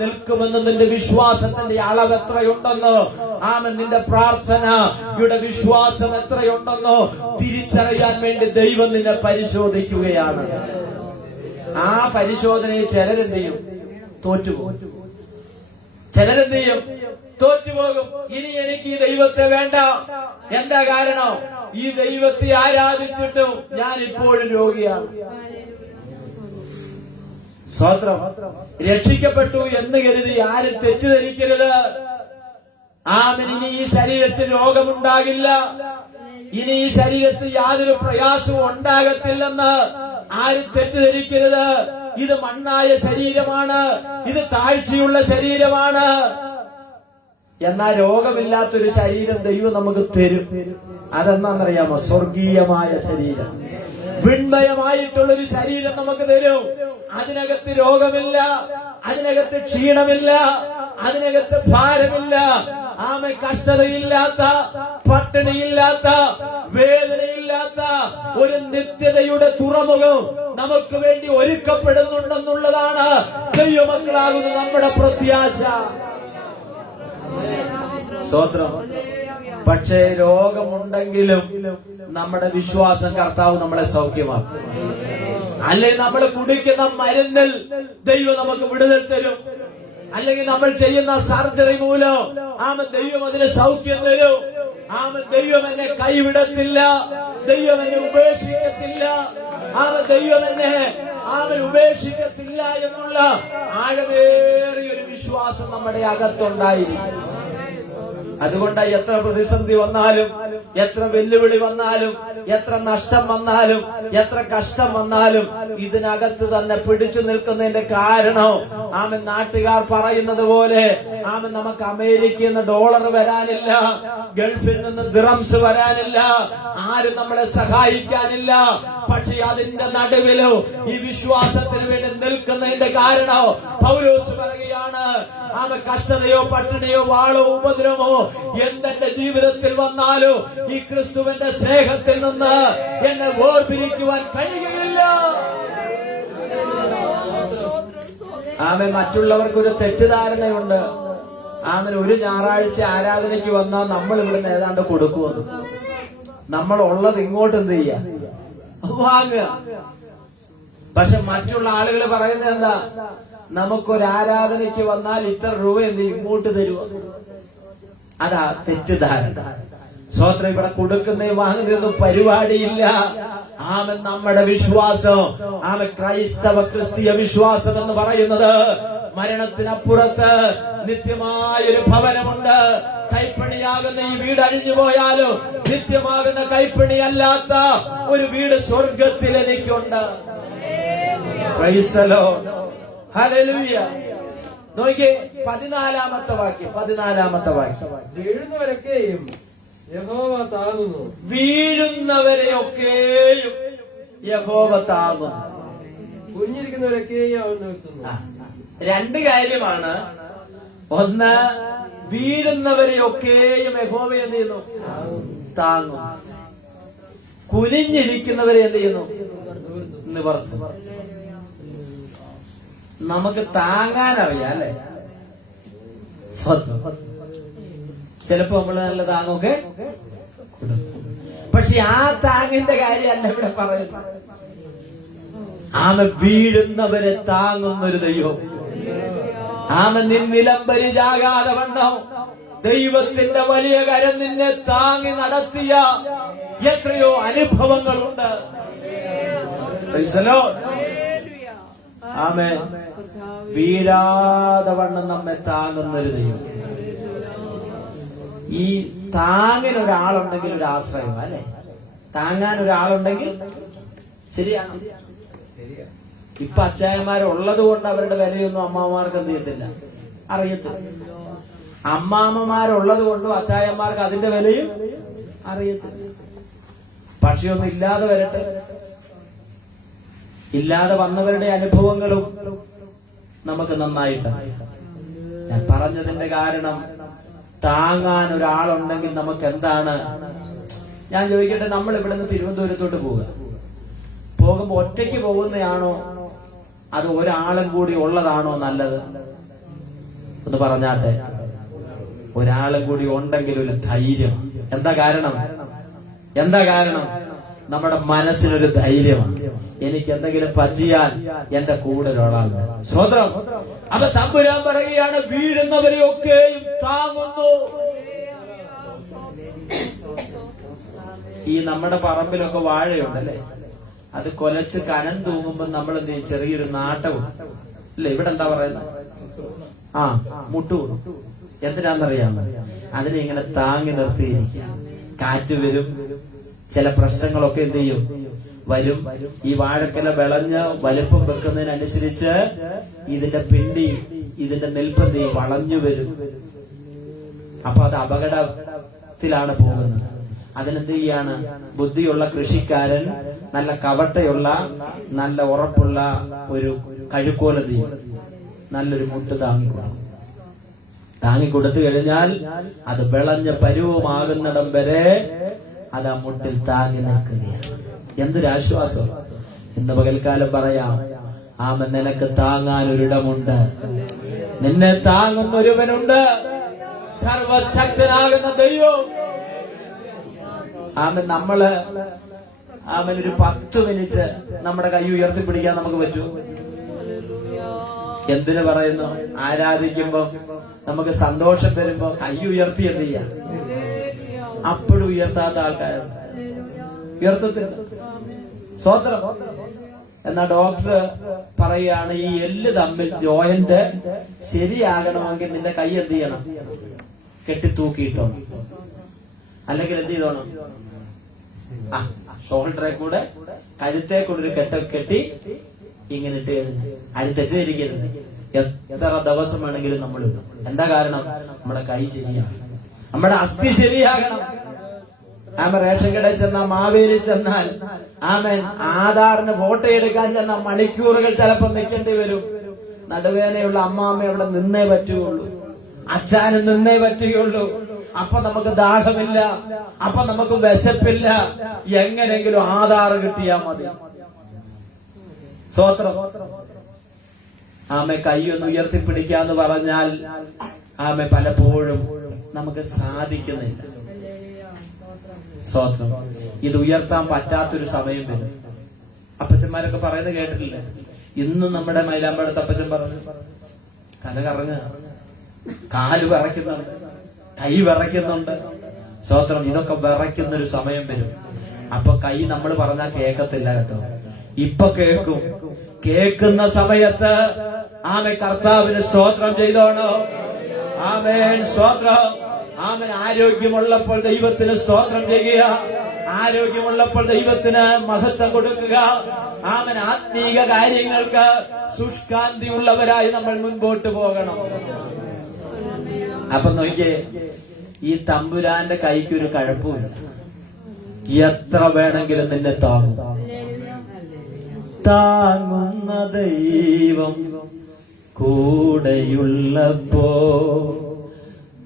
നിൽക്കുമെന്ന്, നിന്റെ വിശ്വാസത്തിന്റെ അളവ് എത്രയുണ്ടെന്നോ, നിന്റെ പ്രാർത്ഥനയുടെ വിശ്വാസം എത്രയുണ്ടെന്നോ തിരിച്ചറിയാൻ വേണ്ടി ദൈവം നിന്നെ പരിശോധിക്കുകയാണ്. ആ പരിശോധനയിൽ ചിലരെന്ത് ചെയ്യും, തോറ്റുപോകും. ചിലരെന്ത് ചെയ്യും, തോറ്റുപോകും. ഇനി എനിക്ക് ഈ ദൈവത്തെ വേണ്ട. എന്താ കാരണം? ഈ ദൈവത്തെ ആരാധിച്ചിട്ടും ഞാൻ ഇപ്പോഴും രോഗിയാണ്. സ്തോത്രം. രക്ഷിക്കപ്പെട്ടു എന്ന് കരുതി ആരും തെറ്റിദ്ധരിക്കരുത്. ഇനി ഈ ശരീരത്തിൽ രോഗമുണ്ടാകില്ല, ഇനി ഈ ശരീരത്തിൽ യാതൊരു പ്രയാസവും ഉണ്ടാകത്തില്ലെന്ന് ആരും തെറ്റിദ്ധരിക്കരുത്. ഇത് മണ്ണായ ശരീരമാണ്, ഇത് താഴ്ചയുള്ള ശരീരമാണ്. എന്നാൽ രോഗമില്ലാത്തൊരു ശരീരം ദൈവം നമുക്ക് തരും. അതെന്നാന്നറിയാമോ? സ്വർഗീയമായ ശരീരം, വിൺമയമായിട്ടുള്ളൊരു ശരീരം നമുക്ക് തരും. അതിനകത്ത് രോഗമില്ല, അതിനകത്ത് ക്ഷീണമില്ല, അതിനകത്ത് ഭാരമില്ല, കഷ്ടതയില്ലാത്ത, പട്ടിണിയില്ലാത്ത, വേദനയില്ലാത്ത ഒരു നിത്യതയുടെ തുറമുഖം നമുക്ക് വേണ്ടി ഒരുക്കപ്പെടുന്നുണ്ടെന്നുള്ളതാണ് ദൈവമക്കളാകുന്ന നമ്മുടെ പ്രത്യാശ. സ്തോത്രം. പക്ഷേ രോഗമുണ്ടെങ്കിലും നമ്മുടെ വിശ്വാസം കർത്താവ് നമ്മളെ സൗഖ്യമാക്കും. അല്ലെ നമ്മൾ കുടിക്കുന്ന മരുന്നിൽ ദൈവം നമുക്ക് വിടുതൽ തരും. അല്ലെങ്കിൽ നമ്മൾ ചെയ്യുന്ന സർജറി മൂലം ദൈവം അതിന് സൗഖ്യം തരും. ദൈവം എന്നെ കൈവിടത്തില്ല, ദൈവം എന്നെ ഉപേക്ഷിക്കത്തില്ല, ദൈവം എന്നെ ഉപേക്ഷിക്കത്തില്ല എന്നുള്ള ആഴമേറിയൊരു വിശ്വാസം നമ്മുടെ അകത്തുണ്ടായിരിക്കും. അതുകൊണ്ട് എത്ര പ്രതിസന്ധി വന്നാലും, എത്ര വെല്ലുവിളി വന്നാലും, എത്ര നഷ്ടം വന്നാലും, എത്ര കഷ്ടം വന്നാലും ഇതിനകത്ത് തന്നെ പിടിച്ചു നിൽക്കുന്നതിന്റെ കാരണം നാട്ടുകാർ പറയുന്നത് പോലെ നമുക്ക് അമേരിക്കയിൽ നിന്ന് ഡോളർ വരാനില്ല, ഗൾഫിൽ നിന്ന് ദിറംസ് വരാനില്ല, ആരും നമ്മളെ സഹായിക്കാനില്ല. പക്ഷെ അതിന്റെ നടുവിലോ ഈ വിശ്വാസത്തിന് വേണ്ടി നിൽക്കുന്നതിന്റെ കാരണം പൗലോസ് പറയുകയാണ്, കഷ്ടതയോ പട്ടിണിയോ വാളോ ഉപദ്രവമോ എന്തെന്റെ ജീവിതത്തിൽ വന്നാലോ ഈ ക്രിസ്തുവിന്റെ സ്നേഹത്തിൽ നിന്ന് എന്നെ വേർപിരിക്കുവാൻ കഴിയുകയില്ല. മറ്റുള്ളവർക്കൊരു തെറ്റിദ്ധാരണയുണ്ട്. ഒരു ഞായറാഴ്ച ആരാധനയ്ക്ക് വന്നാൽ നമ്മൾ ഇവിടുന്ന് ഏതാണ്ട് കൊടുക്കുമെന്ന്. നമ്മൾ ഉള്ളത് ഇങ്ങോട്ട് എന്ത് ചെയ്യാ, വാങ്ങുക. പക്ഷെ മറ്റുള്ള ആളുകൾ പറയുന്നത് എന്താ, നമുക്കൊരു ആരാധനയ്ക്ക് വന്നാൽ ഇത്ര രൂപ എന്ത് ഇങ്ങോട്ട് തരുമോ. അതാ തെറ്റിദ്ധാരണ. സ്വോത്രം. ഇവിടെ കൊടുക്കുന്നേ വാങ്ങുന്നതൊന്നും പരിപാടിയില്ല. നമ്മുടെ വിശ്വാസം, ക്രൈസ്തവ ക്രിസ്തീയ വിശ്വാസം എന്ന് പറയുന്നത് മരണത്തിനപ്പുറത്ത് നിത്യമായൊരു ഭവനമുണ്ട്. കൈപ്പണിയാകുന്ന ഈ വീട് അഴിഞ്ഞു പോയാലും നിത്യമാകുന്ന കൈപ്പണി അല്ലാത്ത ഒരു വീട് സ്വർഗത്തിൽ എനിക്കുണ്ട്. Price the Lord. ഹല്ലേലൂയ. നോക്കിയേ 14-ാമത്തെ വാക്യം. വീഴുന്നവരൊക്കെയും യഹോവ താങ്ങുന്നു. വീഴുന്നവരെയൊക്കെയും യഹോവ താങ്ങുന്നു. കുഞ്ഞിരിക്കുന്നവരൊക്കെയും അവൻ നിർത്തുന്നു. രണ്ട് കാര്യമാണ്. ഒന്ന്, വീഴുന്നവരെയൊക്കെയും യഹോവ എന്ത് ചെയ്യുന്നു? താങ്ങുന്നു. കുനിഞ്ഞിരിക്കുന്നവരെ എന്ത് ചെയ്യുന്നു? നിവർത്തുന്നു. നമുക്ക് താങ്ങാൻ അറിയാം അല്ലെ? ചിലപ്പോ നമ്മള് നല്ല താങ്ങൊക്കെ കൊടുക്കും. പക്ഷെ ആ താങ്ങിന്റെ കാര്യമല്ല ഇവിടെ പറയുന്നത്. ആമ വീഴുന്നവരെ താങ്ങുന്നൊരു ദൈവം. ആമ നിലംബരിജാകാതെ വണ്ണോ ദൈവത്തിന്റെ വലിയ കരം നിന്നെ താങ്ങി നടത്തിയ എത്രയോ അനുഭവങ്ങളുണ്ട്. ആമേൻ. വീഴാതെ വണ്ണം നമ്മെ താങ്ങുന്നൊരു ദൈവം. ഈ താങ്ങിന് ഒരാളുണ്ടെങ്കിൽ ഒരു ആശ്രയം അല്ലെ? താങ്ങാൻ ഒരാളുണ്ടെങ്കിൽ ശരിയാണ്. ഇപ്പൊ അച്ചായന്മാരുള്ളത് കൊണ്ട് അവരുടെ വിലയൊന്നും അമ്മാമ്മമാർക്ക് എന്ത് ചെയ്യത്തില്ല, അറിയത്തില്ല. അമ്മാമ്മമാരുള്ളത് കൊണ്ടും അച്ചായന്മാർക്ക് അതിന്റെ വിലയും അറിയത്തില്ല. പക്ഷെ ഒന്നും ഇല്ലാതെ വരട്ടെ. ഇല്ലാതെ വന്നവരുടെ അനുഭവങ്ങളും നമുക്ക് നന്നായിട്ട്. ഞാൻ പറഞ്ഞതിന്റെ കാരണം, താങ്ങാൻ ഒരാളുണ്ടെങ്കിൽ നമുക്ക് എന്താണ്. ഞാൻ ചോദിക്കട്ടെ, നമ്മൾ ഇവിടുന്ന് തിരുവനന്തപുരത്തോട്ട് പോകുമ്പോ ഒറ്റയ്ക്ക് പോകുന്നതാണോ അത് ഒരാളും കൂടി ഉള്ളതാണോ നല്ലത്? ഒന്ന് പറഞ്ഞാട്ടെ. ഒരാളും കൂടി ഉണ്ടെങ്കിൽ ഒരു ധൈര്യം. എന്താ കാരണം? നമ്മുടെ മനസ്സിനൊരു ധൈര്യമാണ്. എനിക്ക് എന്തെങ്കിലും പറ്റിയാൽ എന്റെ കൂടെ ഒരാളുണ്ട്. സ്തോത്രം. അപ്പൊ തമ്പുരാൻ പറയുകയാണ്, വീഴുന്നവരെയൊക്കെയും താങ്ങുന്നു. ഈ നമ്മുടെ പറമ്പിലൊക്കെ വാഴയുണ്ടല്ലേ, അത് കൊലച്ച് കനം തൂങ്ങുമ്പോ നമ്മൾ എന്ത് ചെയ്യും? ചെറിയൊരു നാട്ടവും അല്ലെ? ഇവിടെ എന്താ പറയുന്നത്? മുട്ടുകൂടും. എന്തിനാന്നറിയാമോ? അതിനെ ഇങ്ങനെ താങ്ങി നിർത്തിയിരിക്കുക. കാറ്റ് വരും, ചില പ്രശ്നങ്ങളൊക്കെ എന്ത് ചെയ്യും? വരും. ഈ വാഴക്കല വിളഞ്ഞ് വലിപ്പം വെക്കുന്നതിനനുസരിച്ച് ഇതിന്റെ പിണ്ടി, ഇതിന്റെ നെൽപ്പന്തി വളഞ്ഞു വരും. അപ്പൊ അത് അപകടത്തിലാണ് പോകുന്നത്. അതിനെന്ത് ചെയ്യാണ്? ബുദ്ധിയുള്ള കൃഷിക്കാരൻ നല്ല കവട്ടയുള്ള, നല്ല ഉറപ്പുള്ള ഒരു കഴുക്കോലതി, നല്ലൊരു മുട്ട് താങ്ങിക്കൊടുത്തു കഴിഞ്ഞാൽ അത് വിളഞ്ഞ പരുവമാകുന്നിടം വരെ അത് ആ മുട്ടിൽ താങ്ങി നിൽക്കുകയാണ്. എന്തൊരാശ്വാസം! ഇന്ന് പകൽക്കാലം പറയാം, ആമൻ, നിനക്ക് താങ്ങാൻ ഒരിടമുണ്ട്. നിന്നെ താങ്ങുന്ന ഒരുവനുണ്ട്, സർവശക്തനാകുന്ന ദൈവം. ആമൻ. ആമൻ ഒരു 10 മിനിറ്റ് നമ്മുടെ കൈ ഉയർത്തിപ്പിടിക്കാൻ നമുക്ക് പറ്റൂ? എന്തിനു പറയുന്നു? ആരാധിക്കുമ്പോ നമുക്ക് സന്തോഷം വരുമ്പോ കൈ ഉയർത്തി എന്ത് ചെയ്യാം? അപ്പോഴും ഉയർത്താത്ത ആൾക്കാരുണ്ട്. ഉയർത്തത്തില്ല. സ്വതന്ത്രം. എന്നാ ഡോക്ടർ പറയുകയാണ്, ഈ എല്ല് തമ്മിൽ ജോയിന്റ് ശരിയാകണമെങ്കിൽ നിന്റെ കൈ എന്ത് ചെയ്യണം? കെട്ടിത്തൂക്കിയിട്ടോ, അല്ലെങ്കിൽ എന്ത് ചെയ്തോണം? ഷോൾഡറെ കൂടെ കഴുത്തെ കൂടെ ഒരു കെട്ടി ഇങ്ങനെ ഇട്ട് കഴിഞ്ഞ് അത് തെറ്റിദ്ധരിക്കരുത്. എത്ര ദിവസം വേണമെങ്കിലും നമ്മൾ ഇടും. എന്താ കാരണം? നമ്മുടെ കൈ ശരിയാണ്, നമ്മുടെ അസ്ഥി ശരിയാകണം. റേഷൻ കടയിൽ ചെന്നാൽ, മാവേലി ചെന്നാൽ, ആധാറിന് ഫോട്ടോ എടുക്കാൻ ചെന്നാൽ മണിക്കൂറുകൾ ചിലപ്പോൾ നിൽക്കേണ്ടി വരും. നടുവേനയുള്ള അമ്മാമ്മ അവിടെ നിന്നേ പറ്റുകയുള്ളൂ, അച്ഛന് നിന്നേ പറ്റുകയുള്ളൂ. അപ്പൊ നമുക്ക് ദാഹമില്ല, അപ്പൊ നമുക്ക് വിശപ്പില്ല. എങ്ങനെങ്കിലും ആധാർ കിട്ടിയാൽ മതി. സ്വോത്രം. കൈയൊന്ന് ഉയർത്തിപ്പിടിക്കാന്ന് പറഞ്ഞാൽ പലപ്പോഴും നമുക്ക് സാധിക്കുന്നില്ല. സ്വോത്രം. ഇത് ഉയർത്താൻ പറ്റാത്തൊരു സമയം വരും. അപ്പച്ചന്മാരൊക്കെ പറയുന്നത് കേട്ടിട്ടില്ലേ? ഇന്നും നമ്മുടെ മൈലാമ്പഴത്ത് അപ്പച്ചൻ പറഞ്ഞു, തല കറങ്ങുക, കാല് വിറയ്ക്കുന്നുണ്ട്, കൈ വിറയ്ക്കുന്നുണ്ട്. സ്വോത്രം. ഇതൊക്കെ വിറയ്ക്കുന്നൊരു സമയം വരും. അപ്പൊ കൈ നമ്മൾ പറഞ്ഞാൽ കേൾക്കത്തില്ല കേട്ടോ. ഇപ്പൊ കേൾക്കും. കേൾക്കുന്ന സമയത്ത് കർത്താവിന് സ്തോത്രം ചെയ്തോണോ? ആമേൻ. സ്തോത്രം. ആമേൻ. ആരോഗ്യമുള്ളപ്പോൾ ദൈവത്തിന് സ്തോത്രം ചെയ്യുക, ആരോഗ്യമുള്ളപ്പോൾ ദൈവത്തിന് മഹത്വം കൊടുക്കുക. ആമൻ ആത്മീക കാര്യങ്ങൾക്ക് ശുഷ്കാന്തിയുള്ളവരായി നമ്മൾ മുൻപോട്ട് പോകണം. അപ്പൊ നോക്കിയേ, ഈ തമ്പുരാന്റെ കൈക്കൊരു കഴപ്പുമില്ല. എത്ര വേണമെങ്കിലും നിന്നെ താങ്ങും. താങ്ങുന്ന ദൈവം കൂടെയുള്ളപ്പോ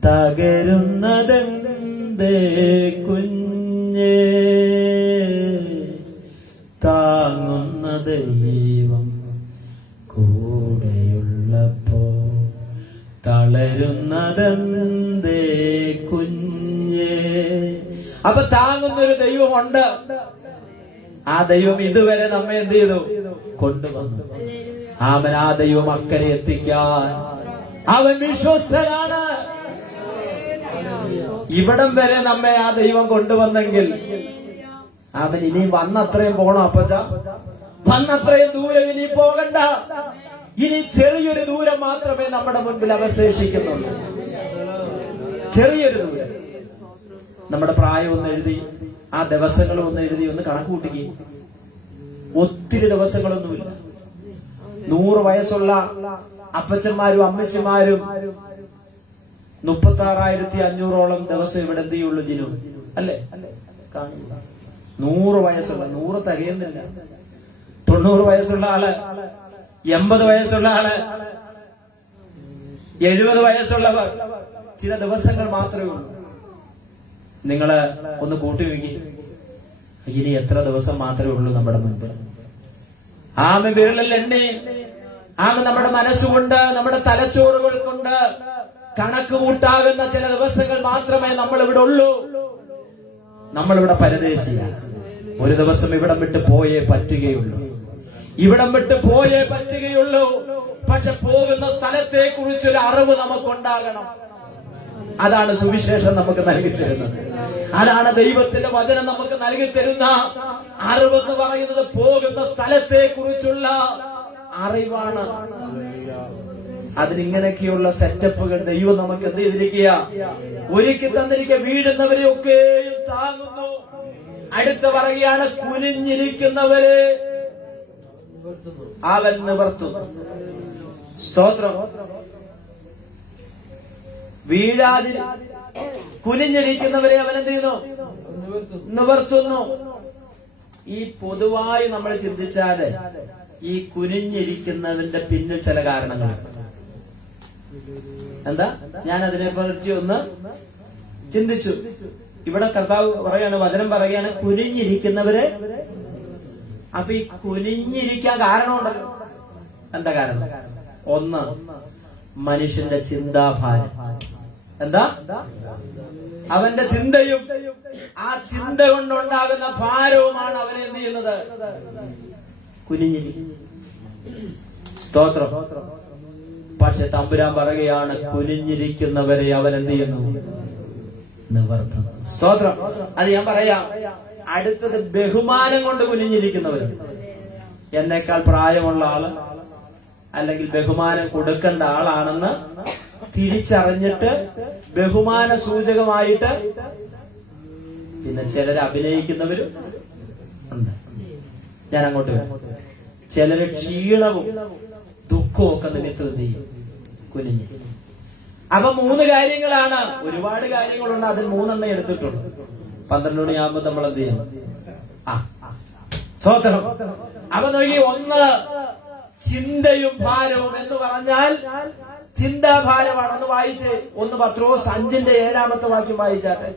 തകരുന്നതെന്തേ കുഞ്ഞേ? താങ്ങുന്ന ദൈവം കൂടെയുള്ളപ്പോ തളരുന്നതെന്തേ കുഞ്ഞേ? അപ്പൊ താങ്ങുന്നൊരു ദൈവമുണ്ട്. ആ ദൈവം ഇതുവരെ നമ്മെ എന്ത് ചെയ്തു? കൊണ്ടുവന്നു. അവൻ ആ ദൈവം അക്കരെ എത്തിക്കാൻ അവൻ വിശ്വസ്തനാണ്. ഇവിടം വരെ നമ്മെ ആ ദൈവം കൊണ്ടുവന്നെങ്കിൽ അവൻ ഇനി വന്നത്രയും പോണം. അപ്പച്ച, വന്നത്രയും ദൂരം ഇനി പോകണ്ട. ഇനി ചെറിയൊരു ദൂരം മാത്രമേ നമ്മുടെ മുൻപിൽ അവശേഷിക്കുന്നുള്ളൂ. ചെറിയൊരു ദൂരം. നമ്മുടെ പ്രായം ഒന്ന് എഴുതി, ആ ദിവസങ്ങൾ ഒന്ന് എഴുതി, ഒന്ന് കണക്ക് കൂട്ടുകയും. ഒത്തിരി ദിവസങ്ങളൊന്നുമില്ല. 100 വയസ്സുള്ള അപ്പച്ചന്മാരും അമ്മച്ചിമാരും 36,500 ദിവസം ഇവിടെ എന്ത് ചെയ്യുള്ളൂ ജിനു, അല്ലേ? 100 വയസ്സുള്ള, 100 തികയുന്നില്ല. 90 വയസ്സുള്ള ആള്, 80 വയസ്സുള്ള ആള്, 70 വയസ്സുള്ളവർ ചില ദിവസങ്ങൾ മാത്രമേ ഉള്ളൂ. നിങ്ങള് ഒന്ന് കൂട്ടി വയ്ക്കുക. ഇനി എത്ര ദിവസം മാത്രമേ ഉള്ളൂ നമ്മുടെ മുൻപ്? ആമ വിരലിൽ എണ്ണി, ആമ നമ്മുടെ മനസ്സുകൊണ്ട്, നമ്മുടെ തലച്ചോറുകൾ കൊണ്ട് കണക്ക് കൂട്ടാകുന്ന ചില ദിവസങ്ങൾ മാത്രമേ നമ്മൾ ഇവിടെ ഉള്ളൂ. നമ്മളിവിടെ പരദേശിയാണ്. ഒരു ദിവസം ഇവിടം വിട്ട് പോയേ പറ്റുകയുള്ളൂ. ഇവിടം വിട്ട് പോയേ പറ്റുകയുള്ളൂ. പക്ഷെ പോകുന്ന സ്ഥലത്തെ കുറിച്ചൊരു അറിവ് നമുക്കുണ്ടാകണം. അതാണ് സുവിശേഷം നമുക്ക് നൽകി തരുന്നത്. അതാണ് ദൈവത്തിന്റെ വചനം നമുക്ക് നൽകി തരുന്ന അറിവെന്ന് പറയുന്നത്. പോകുന്ന സ്ഥലത്തെ കുറിച്ചുള്ള അറിവാണ്. അതിനിങ്ങനെയൊക്കെയുള്ള സെറ്റപ്പുകൾ ദൈവം നമുക്ക് എന്ത് ചെയ്തിരിക്കുക? ഒരുക്കി തന്നിരിക്കുക. വീഴുന്നവരെ ഒക്കെയും താങ്ങുന്നു. അടുത്ത് പറയുകയാണ്, കുനിഞ്ഞിരിക്കുന്നവരെ അവൻ നിവർത്തുന്നു. സ്തോത്രം. വീഴാതി കുനിഞ്ഞിരിക്കുന്നവരെ അവൻ എന്ത് ചെയ്യുന്നു? നിവർത്തുന്നു. ഈ പൊതുവായി നമ്മൾ ചിന്തിച്ചാല് ഈ കുനിഞ്ഞിരിക്കുന്നവന്റെ പിന്നിൽ ചില കാരണങ്ങളുണ്ട്. എന്താ? ഞാൻ അതിനെപ്പറ്റി ഒന്ന് ചിന്തിച്ചു. ഇവിടെ കർത്താവ് പറയാണ്, വചനം പറയാണ്, കുനിഞ്ഞിരിക്കുന്നവരെ. അപ്പൊ ഈ കുനിഞ്ഞിരിക്കാൻ കാരണമുണ്ടല്ലോ. എന്താ കാരണം? ഒന്ന്, മനുഷ്യന്റെ ചിന്താഭാരം. എന്താ? അവന്റെ ചിന്തയും ആ ചിന്ത കൊണ്ടുണ്ടാകുന്ന ഭാരവുമാണ് അവനെ എന്ത് ചെയ്യുന്നത്? കുനിഞ്ഞിരിക്കും. സ്തോത്രം. പക്ഷെ തമ്പുരാൻ പറയുകയാണ്, കുനിഞ്ഞിരിക്കുന്നവരെ അവൻ എന്ത് ചെയ്യുന്നു? നിവർത്തുന്നു. സ്തോത്രം. അത് ഞാൻ പറയാം. അടുത്തത് ബഹുമാനം കൊണ്ട് കുനിഞ്ഞിരിക്കുന്നവരുണ്ട്. എന്നേക്കാൾ പ്രായമുള്ള ആള് അല്ലെങ്കിൽ ബഹുമാനം കൊടുക്കേണ്ട ആളാണെന്ന് തിരിച്ചറിഞ്ഞിട്ട് ബഹുമാന സൂചകമായിട്ട് പിന്നെ ചിലര് അഭിനയിക്കുന്നവരും ഉണ്ട്. ഞാൻ അങ്ങോട്ട് വരാം. ചിലര് ക്ഷീണവും ദുഃഖവും ഒക്കെ നിമിത്തം ചെയ്യും കുനിഞ്ഞ്. അപ്പൊ 3 കാര്യങ്ങളാണ്. ഒരുപാട് കാര്യങ്ങളുണ്ട്. അതിൽ 3 എടുത്തിട്ടുള്ളൂ. 12 മണിയാകുമ്പോ നമ്മൾ എന്ത് ചെയ്യണം? സ്വതന്ത്രം. അപ്പൊ നോക്കി, 1 ചിന്തയും ഭാരവും എന്ന് പറഞ്ഞാൽ ചിന്താഭാരമാണ്. ഒന്ന് വായിച്ച് 1 പത്രോസ് 5:7 വാക്യം വായിച്ചാട്ടെ.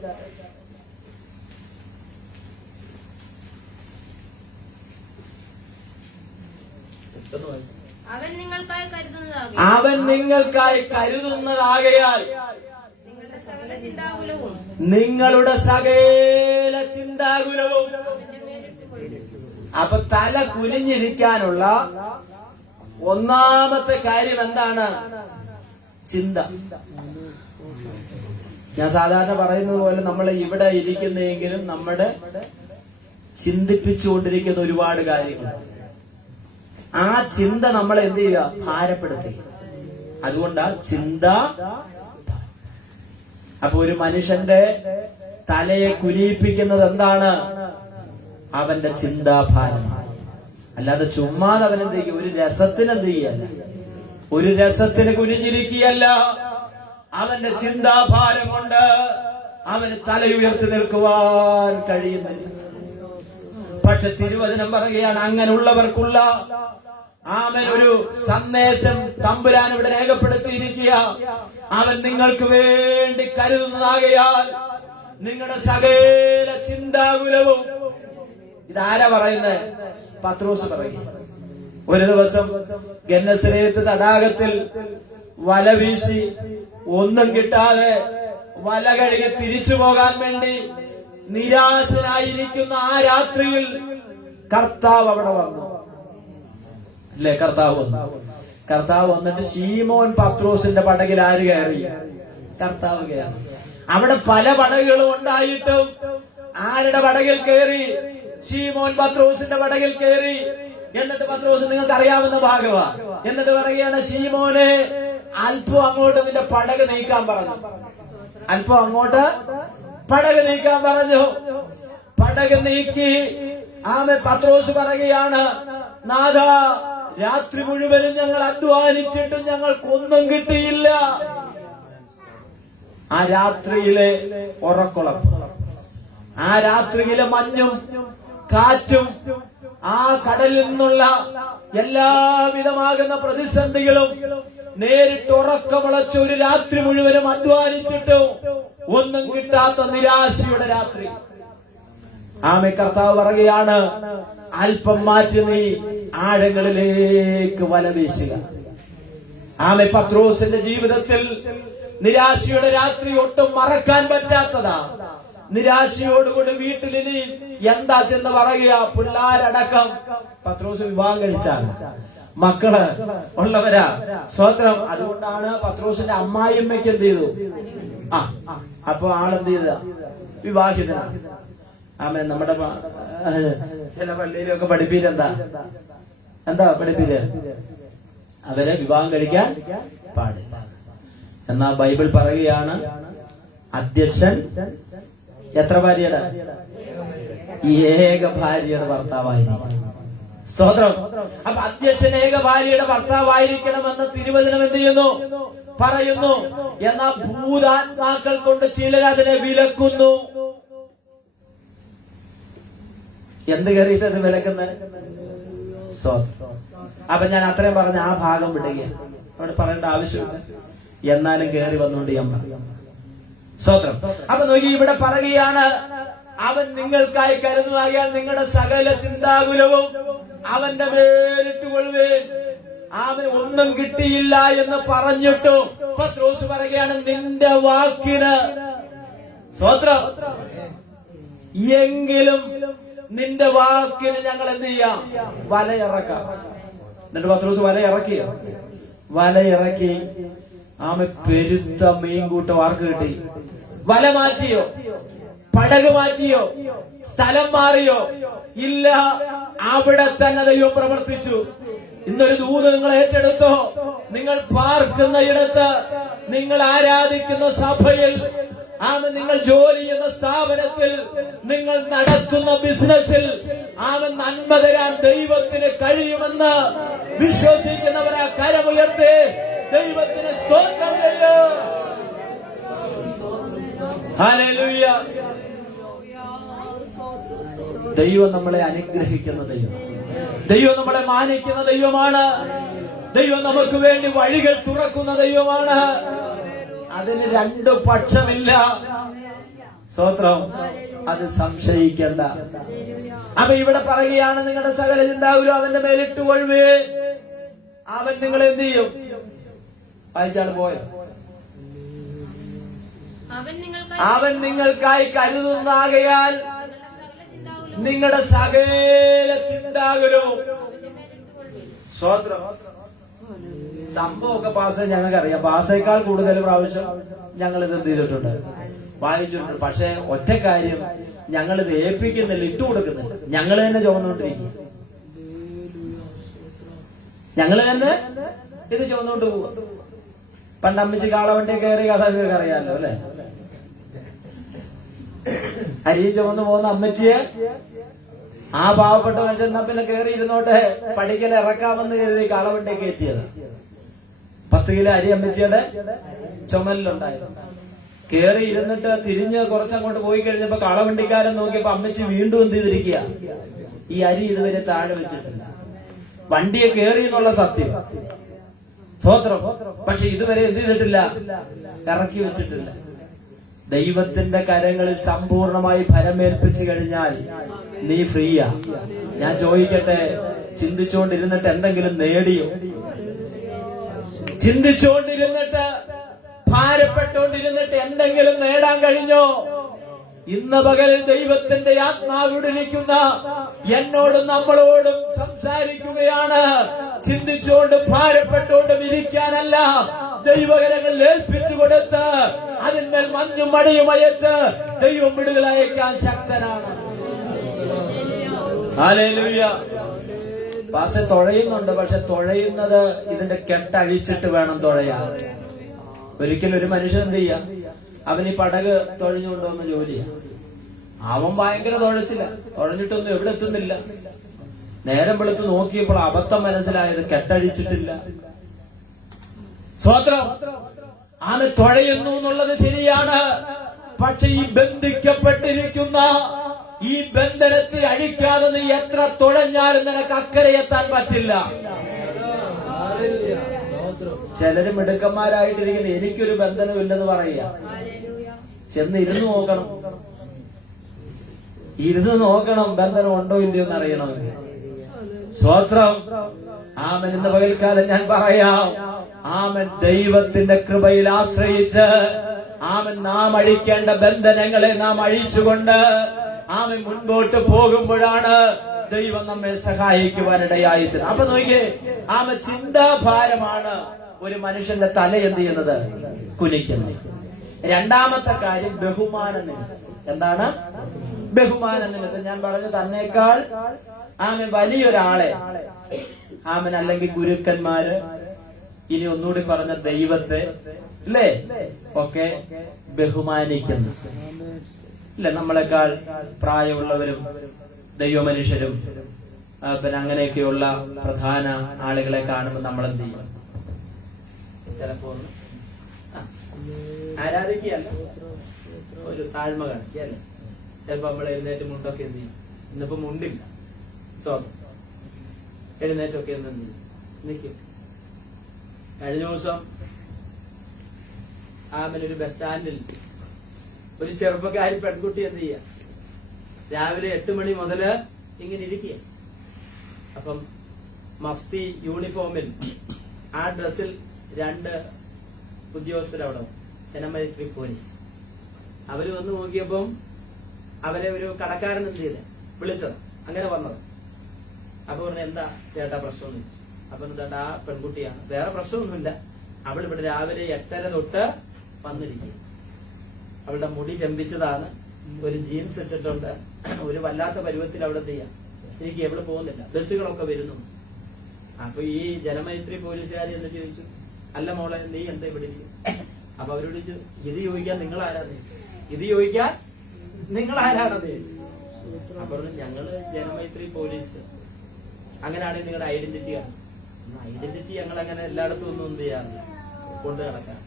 അവൻ നിങ്ങൾക്കായി കരുതുന്നതാകയാൽ നിങ്ങളുടെ സകല ചിന്താകുലവും. അപ്പൊ തല കുനിഞ്ഞിരിക്കാനുള്ള 1ാമത്തെ കാര്യം എന്താണ്? ചിന്ത. ഞാൻ സാധാരണ പറയുന്നത് പോലെ നമ്മൾ ഇവിടെ ഇരിക്കുന്നെങ്കിലും നമ്മുടെ ചിന്തിപ്പിച്ചുകൊണ്ടിരിക്കുന്ന ഒരുപാട് കാര്യങ്ങളുണ്ട്. ആ ചിന്ത നമ്മളെ എന്ത് ചെയ്യുക? ഭാരപ്പെടുത്തി. അതുകൊണ്ടാ ചിന്ത. അപ്പൊ ഒരു മനുഷ്യന്റെ തലയെ കുനിയിപ്പിക്കുന്നത് എന്താണ്? അവന്റെ ചിന്താഭാരം. അല്ലാതെ ചുമ്മാതെ അവനെന്ത് ചെയ്യും? ഒരു രസത്തിന് എന്ത് ചെയ്യല്ല, ഒരു രസത്തിന് കുനിഞ്ഞിരിക്കുകയല്ല. അവന്റെ ചിന്താഭാരം കൊണ്ട് അവന് തലയുയർത്തി നിൽക്കുവാൻ കഴിയുന്നില്ല. പക്ഷെ തിരുവചനം പറയുകയാണ്, അങ്ങനെയുള്ളവർക്കുള്ള അവൻ ഒരു സന്ദേശം തമ്പുരാൻ ഇവിടെ രേഖപ്പെടുത്തിയിരിക്കുക. അവൻ നിങ്ങൾക്ക് വേണ്ടി കരുതുന്നതാകയാൽ നിങ്ങളുടെ സകല ചിന്താകുലവും. ഇതാരാ പറയുന്നത്? പത്രോസ് പറയും. ഒരു ദിവസം ഗന്നസരേത്ത് തടാകത്തിൽ വല വീശി ഒന്നും കിട്ടാതെ വല കഴുകി തിരിച്ചു പോകാൻ വേണ്ടി നിരാശനായിരിക്കുന്ന ആ രാത്രിയിൽ കർത്താവ് അവിടെ വന്നു. അല്ലേ? കർത്താവ് വന്നിട്ട് ശീമോൻ പത്രോസിന്റെ പടകിൽ ആര് കയറി? കർത്താവ് കയറി. അവിടെ പല പടകുകളും ഉണ്ടായിട്ടും ആരുടെ പടകിൽ കയറി? ശീമോൻ പത്രോസിന്റെ പടകിൽ കയറി. എന്നിട്ട് പത്രോസ് നിങ്ങൾക്ക് അറിയാവുന്ന ഭാഗമാ. എന്നിട്ട് പറയുകയാണ്, ശീമോനെ അല്പം അങ്ങോട്ട് നിന്റെ പടക് നീക്കാൻ പറഞ്ഞു. അല്പം അങ്ങോട്ട് പടക് നീക്കാൻ പറഞ്ഞു. പടക് നീക്കി പത്രോസ് പറയുകയാണ്, നാഥ, രാത്രി മുഴുവനും ഞങ്ങൾ അധ്വാനിച്ചിട്ടും ഞങ്ങൾക്കൊന്നും കിട്ടിയില്ല. ആ രാത്രിയിലെ ഉറക്കുളപ്പ്, ആ രാത്രിയിലെ മഞ്ഞും കാറ്റും, ആ കടലിൽ നിന്നുള്ള എല്ലാവിധമാകുന്ന പ്രതിസന്ധികളും നേരിട്ട് ഉറക്കമുളച്ച ഒരു രാത്രി മുഴുവനും അധ്വാനിച്ചിട്ടും ഒന്നും കിട്ടാത്ത നിരാശയുടെ രാത്രി. കർത്താവ് പറയുകയാണ്, അല്പം മാറ്റി നീ ആഴങ്ങളിലേക്ക് വല വീശുക. പത്രോസിന്റെ ജീവിതത്തിൽ നിരാശയുടെ രാത്രി ഒട്ടും മറക്കാൻ പറ്റാത്തതാ. നിരാശയോടുകൂടി വീട്ടിലിനി എന്താ ചെന്ന് പറയുക? പിള്ളാരടക്കം പത്രോസ് വിവാഹം കഴിച്ചാണ്, മക്കള് ഉള്ളവരാ. സ്വത്രം. അതുകൊണ്ടാണ് പത്രോസിന്റെ അമ്മായിയമ്മയ്ക്ക് എന്ത് ചെയ്തു? അപ്പൊ ആളെന്ത് ചെയ്ത? വിവാഹിതനാണ്. നമ്മുടെ ചില പള്ളിയിലൊക്കെ പഠിപ്പീരെന്താ പഠിപ്പീര്? അവരെ വിവാഹം കഴിക്കാൻ പാടില്ല. എന്നാ ബൈബിൾ പറയുകയാണ്, അധ്യക്ഷൻ എത്ര ഭാര്യയുടെ? ഏക ഭാര്യയുടെ ഭർത്താവായിരിക്കും. സ്തോത്രം. അപ്പൊ അധ്യക്ഷൻ ഏക ഭാര്യയുടെ ഭർത്താവായിരിക്കണമെന്ന് തിരുവചനം എന്ത് ചെയ്യുന്നു? പറയുന്നു. എന്നാൽ ഭൂതാത്മാക്കൾ കൊണ്ട് ചിലർ അതിനെ വിലക്കുന്നു. എന്ത് കയറിയിട്ട് അത് വിലക്കുന്നത്? സ്തോത്രം. അപ്പൊ ഞാൻ അത്രയും പറഞ്ഞ ആ ഭാഗം വിടുകയാണ്, അവിടെ പറയേണ്ട ആവശ്യമില്ല. എന്നാലും കയറി വന്നുകൊണ്ട് ഞാൻ പറയാം. സ്തോത്രം. അപ്പൊ നോക്കി, ഇവിടെ പറയുകയാണ്, അവൻ നിങ്ങൾക്കായി കരുതുകയാൽ നിങ്ങളുടെ സകല ചിന്താകുലവും അവന്റെ മേലിട്ടുകൊള്ളുവേൻ. അവന് ഒന്നും കിട്ടിയില്ല എന്ന് പറഞ്ഞിട്ടു പത്രോസ് പറയുകയാണ്, നിന്റെ വാക്കിന് സ്തോത്രം, എങ്കിലും നിന്റെ വാക്കിന് ഞങ്ങൾ എന്ത് ചെയ്യാം? വലയിറക്കാം. എന്നിട്ട് പത്രോസ് വലയിറക്കി പെരുത്ത മീൻകൂട്ടം ആർക്ക് കിട്ടി? വല മാറ്റിയോ? പടക് മാറ്റിയോ? സ്ഥലം മാറിയോ? ഇല്ല. അവിടെ തന്നെ ദൈവം പ്രവർത്തിച്ചു. ഇന്നൊരു ദൂത് നിങ്ങൾ ഏറ്റെടുത്തോ? നിങ്ങൾ പാർക്കുന്ന ഇടത്ത്, നിങ്ങൾ ആരാധിക്കുന്ന സഭയിൽ, നിങ്ങൾ ജോലി ചെയ്യുന്ന സ്ഥാപനത്തിൽ, നിങ്ങൾ നടത്തുന്ന ബിസിനസ്സിൽ നന്മ തരാൻ ദൈവത്തിന് കഴിയുമെന്ന് വിശ്വസിക്കുന്നവരാ കരമുയർത്തി ദൈവത്തിന് സ്തോത്രം ചെയ്യൂ. ഹല്ലേലൂയ. ദൈവം നമ്മളെ അനുഗ്രഹിക്കുന്ന ദൈവം, ദൈവം നമ്മളെ മാനിക്കുന്ന ദൈവമാണ്. ദൈവം നമുക്ക് വേണ്ടി വഴികൾ തുറക്കുന്ന ദൈവമാണ്. അതിന് രണ്ടു പക്ഷമില്ല. സ്തോത്രം. അത് സംശയിക്കണ്ട. അപ്പൊ ഇവിടെ പറയുകയാണ്, നിങ്ങളുടെ സകല ചിന്താകുലവും അവന്റെ മേലിട്ടുകൊള്ളുവേ. അവൻ നിങ്ങളെ എന്ത് ചെയ്യും? വായിച്ചാണ് പോയത്. അവൻ നിങ്ങൾക്കായി കരുതുന്നാകയാൽ നിങ്ങളുടെ സകല ചിന്താകുലവും. സ്തോത്രം. സംഭവമൊക്കെ പാസ ഞങ്ങൾക്കറിയാം. പാസേക്കാൾ കൂടുതൽ പ്രാവശ്യം ഞങ്ങൾ ഇത് എന്ത് ചെയ്തിട്ടുണ്ട്? വായിച്ചിട്ടുണ്ട്. പക്ഷെ ഒറ്റ കാര്യം, ഞങ്ങളിത് ഏൽപ്പിക്കുന്നില്ല, ഇട്ടുകൊടുക്കുന്നില്ല. ഞങ്ങൾ തന്നെ ചുമന്നുകൊണ്ടിരിക്കും. ഞങ്ങൾ തന്നെ ഇത് ചുമന്നുകൊണ്ട് പോവുക. പണ്ട് അമ്മച്ചി കാളവണ്ടി കയറി കഥ നിങ്ങൾക്ക് അറിയാമല്ലോ അല്ലെ? അരി ചുമന്ന് പോകുന്ന അമ്മച്ചിയെ ആ പാവപ്പെട്ട മനുഷ്യൻ എന്നാ പിന്നെ കയറി ഇരുന്നോട്ടെ, പഠിക്കൽ ഇറക്കാമെന്ന് കരുതി കാളവണ്ടി കയറ്റിയത്. 10 കിലോ അരി അമ്മച്ചിയുടെ ചുമലിലുണ്ടായിരുന്നു. കയറി ഇരുന്നിട്ട് തിരിഞ്ഞ് കുറച്ചങ്ങോട്ട് പോയി കഴിഞ്ഞപ്പോ കാളവണ്ടിക്കാരൻ നോക്കിയപ്പോ അമ്മച്ചി വീണ്ടും എന്ത് ചെയ്തിരിക്കുക, ഈ അരി ഇതുവരെ താഴെ വെച്ചിട്ടില്ല. വണ്ടിയെ കയറി എന്നുള്ള സത്യം, സ്തോത്രം. പക്ഷെ ഇതുവരെ എന്ത് ചെയ്തിട്ടില്ല, ഇറക്കി വെച്ചിട്ടില്ല. ദൈവത്തിന്റെ കരങ്ങളിൽ സമ്പൂർണമായി ഫലമേൽപ്പിച്ചു കഴിഞ്ഞാൽ നീ ഫ്രീയാ. ഞാൻ ചോദിക്കട്ടെ, ചിന്തിച്ചുകൊണ്ടിരുന്നിട്ട് എന്തെങ്കിലും നേടിയോ? ചിന്തിച്ചുകൊണ്ടിരുന്നിട്ട് ഭാരപ്പെട്ടുകൊണ്ടിരുന്നിട്ട് എന്തെങ്കിലും നേടാൻ കഴിഞ്ഞോ? ഇന്ന് പകലിൽ ദൈവത്തിന്റെ ആത്മാവിടിരിക്കുന്ന എന്നോടും നമ്മളോടും സംസാരിക്കുകയാണ്. ചിന്തിച്ചുകൊണ്ട് ഭാരപ്പെട്ടുകൊണ്ട് ഇരിക്കാനല്ല, ദൈവകരങ്ങളിൽ ഏൽപ്പിച്ചു കൊടുത്ത് അതിന്മേൽ മഞ്ഞും മടിയും അയച്ച് ദൈവം വിടുതലയക്കാൻ ശക്തനാണ്. ഹല്ലേലൂയ. പക്ഷെ തുഴയുന്നുണ്ട്, പക്ഷെ തുഴയുന്നത് ഇതിന്റെ കെട്ടഴിച്ചിട്ട് വേണം തുഴയാൻ. ഒരിക്കലും ഒരു മനുഷ്യൻ എന്ത് ചെയ്യാം, അവൻ ഈ പടക് തുഴഞ്ഞുകൊണ്ടുവന്ന് ജോലി ചെയ്യാം. അവൻ ഭയങ്കര തുഴച്ചില്ല, തുഴഞ്ഞിട്ടൊന്നും എവിടെ എത്തുന്നില്ല. നേരം വെളുത്ത് നോക്കിയപ്പോൾ അബദ്ധം മനസ്സിലായത്, കെട്ടഴിച്ചിട്ടില്ല. സ്വത്രം ആന തുഴയുന്നു എന്നുള്ളത് ശരിയാണ്. പക്ഷെ ഈ ബന്ധിക്കപ്പെട്ടിരിക്കുന്ന ഈ ബന്ധനത്തെ അഴിക്കാതെ നീ എത്ര തുഴഞ്ഞാലും നിനക്ക് അക്കരെ എത്താൻ പറ്റില്ല. ചിലര് മിടുക്കന്മാരായിട്ടിരിക്കുന്ന എനിക്കൊരു ബന്ധനമില്ലെന്ന് പറയുക. ചെന്ന് ഇരുന്ന് നോക്കണം, ഇരുന്ന് നോക്കണം ബന്ധനം ഉണ്ടോ ഇല്ലയോ എന്ന് അറിയണമെങ്കിൽ. സ്വത്രം. ആമൻ. ഇന്ന് പകൽക്കാലം ഞാൻ പറയാം, ആമൻ ദൈവത്തിന്റെ കൃപയിൽ ആശ്രയിച്ച് ആമൻ നാം അഴിക്കേണ്ട ബന്ധനങ്ങളെ നാം അഴിച്ചുകൊണ്ട് ആമൻ മുൻപോട്ട് പോകുമ്പോഴാണ് ദൈവം നമ്മെ സഹായിക്കുവാനിടയായിത്തീരുന്നത്. അപ്പൊ നോക്കിയേ, ആമൻ ചിന്താഭാരമാണ് ഒരു മനുഷ്യന്റെ തല എന്ത് ചെയ്യുന്നത്, കുനിക്കുന്നത്. രണ്ടാമത്തെ കാര്യം ബഹുമാന നിമിത്തം. എന്താണ് ബഹുമാന നിമിത്തം? ഞാൻ പറഞ്ഞു, തന്നേക്കാൾ ആമൻ വലിയൊരാളെ, ആമൻ അല്ലെങ്കിൽ ഗുരുക്കന്മാര്, ഇനി ഒന്നുകൂടി പറഞ്ഞ ദൈവത്തെ അല്ലേ ഒക്കെ ബഹുമാനിക്കുന്നു. ഇല്ല, നമ്മളെക്കാൾ പ്രായമുള്ളവരും ദൈവമനുഷ്യരും പിന്നെ അങ്ങനെയൊക്കെയുള്ള പ്രധാന ആളുകളെ കാണുമ്പോൾ നമ്മൾ എന്ത് ചെയ്യും? ചിലപ്പോ ആരാധിക്കുകയല്ല, ഒരു താഴ്മ കാണിക്കുകയല്ലേ. ചിലപ്പോ നമ്മൾ എഴുന്നേറ്റ് മുണ്ടൊക്കെ എന്ത് ചെയ്യും? ഇന്നിപ്പോ മുണ്ടില്ല, എഴുന്നേറ്റൊക്കെ എന്ത് ചെയ്യും? നിൽക്കും. കഴിഞ്ഞ ദിവസം ആമനൊരു ബസ് സ്റ്റാൻഡിൽ ഒരു ചെറുപ്പക്കാരി പെൺകുട്ടി എന്ത് ചെയ്യാ, രാവിലെ 8 മണി മുതല് ഇങ്ങനെ ഇരിക്കുക. അപ്പം മഫ്തി യൂണിഫോമിൽ ആ ഡ്രസ്സിൽ 2 ഉദ്യോഗസ്ഥരവിടെ, ജനമൈത്രി പോലീസ്. അവര് വന്ന് നോക്കിയപ്പം അവരെ ഒരു കടക്കാരൻ എന്ത് ചെയ്തേ, വിളിച്ചത്. അങ്ങനെ വന്നത്. അപ്പൊ പറഞ്ഞു, എന്താ ചേട്ടാ പ്രശ്നമൊന്നും? അപ്പൊ എന്താ, ആ പെൺകുട്ടിയാണ്, വേറെ പ്രശ്നമൊന്നുമില്ല. അവൾ ഇവിടെ രാവിലെ 8:30 തൊട്ട് വന്നിരിക്കും. അവളുടെ മുടി ചെമ്പിച്ചതാണ്, ഒരു ജീൻസ് ഇട്ടിട്ടുണ്ട്, ഒരു വല്ലാത്ത പരുവത്തിൽ അവിടെ ചെയ്യാം എനിക്ക് എവിടെ പോകുന്നില്ല. ബസ്സുകളൊക്കെ വരുന്നു. അപ്പൊ ഈ ജനമൈത്രി പോലീസുകാരി എന്ന് ചോദിച്ചു, അല്ല മോളെ നീ എന്താ ഇവിടെ ഇരിക്കും? അപ്പൊ അവരോട് ചോദിച്ചു, ഇത് ചോദിക്കാൻ നിങ്ങൾ ആരാന്ന്? ഇത് ചോദിക്കാൻ നിങ്ങൾ ആരാണെന്ന് ചോദിച്ചു. അപ്പൊ ഞങ്ങള് ജനമൈത്രി പോലീസ്. അങ്ങനെയാണെങ്കിൽ നിങ്ങളുടെ ഐഡന്റിറ്റി ആണ്. ഐഡന്റിറ്റി ഞങ്ങൾ അങ്ങനെ എല്ലായിടത്തും ഒന്നും എന്ത് ചെയ്യാറില്ല, കൊണ്ട് നടക്കാൻ.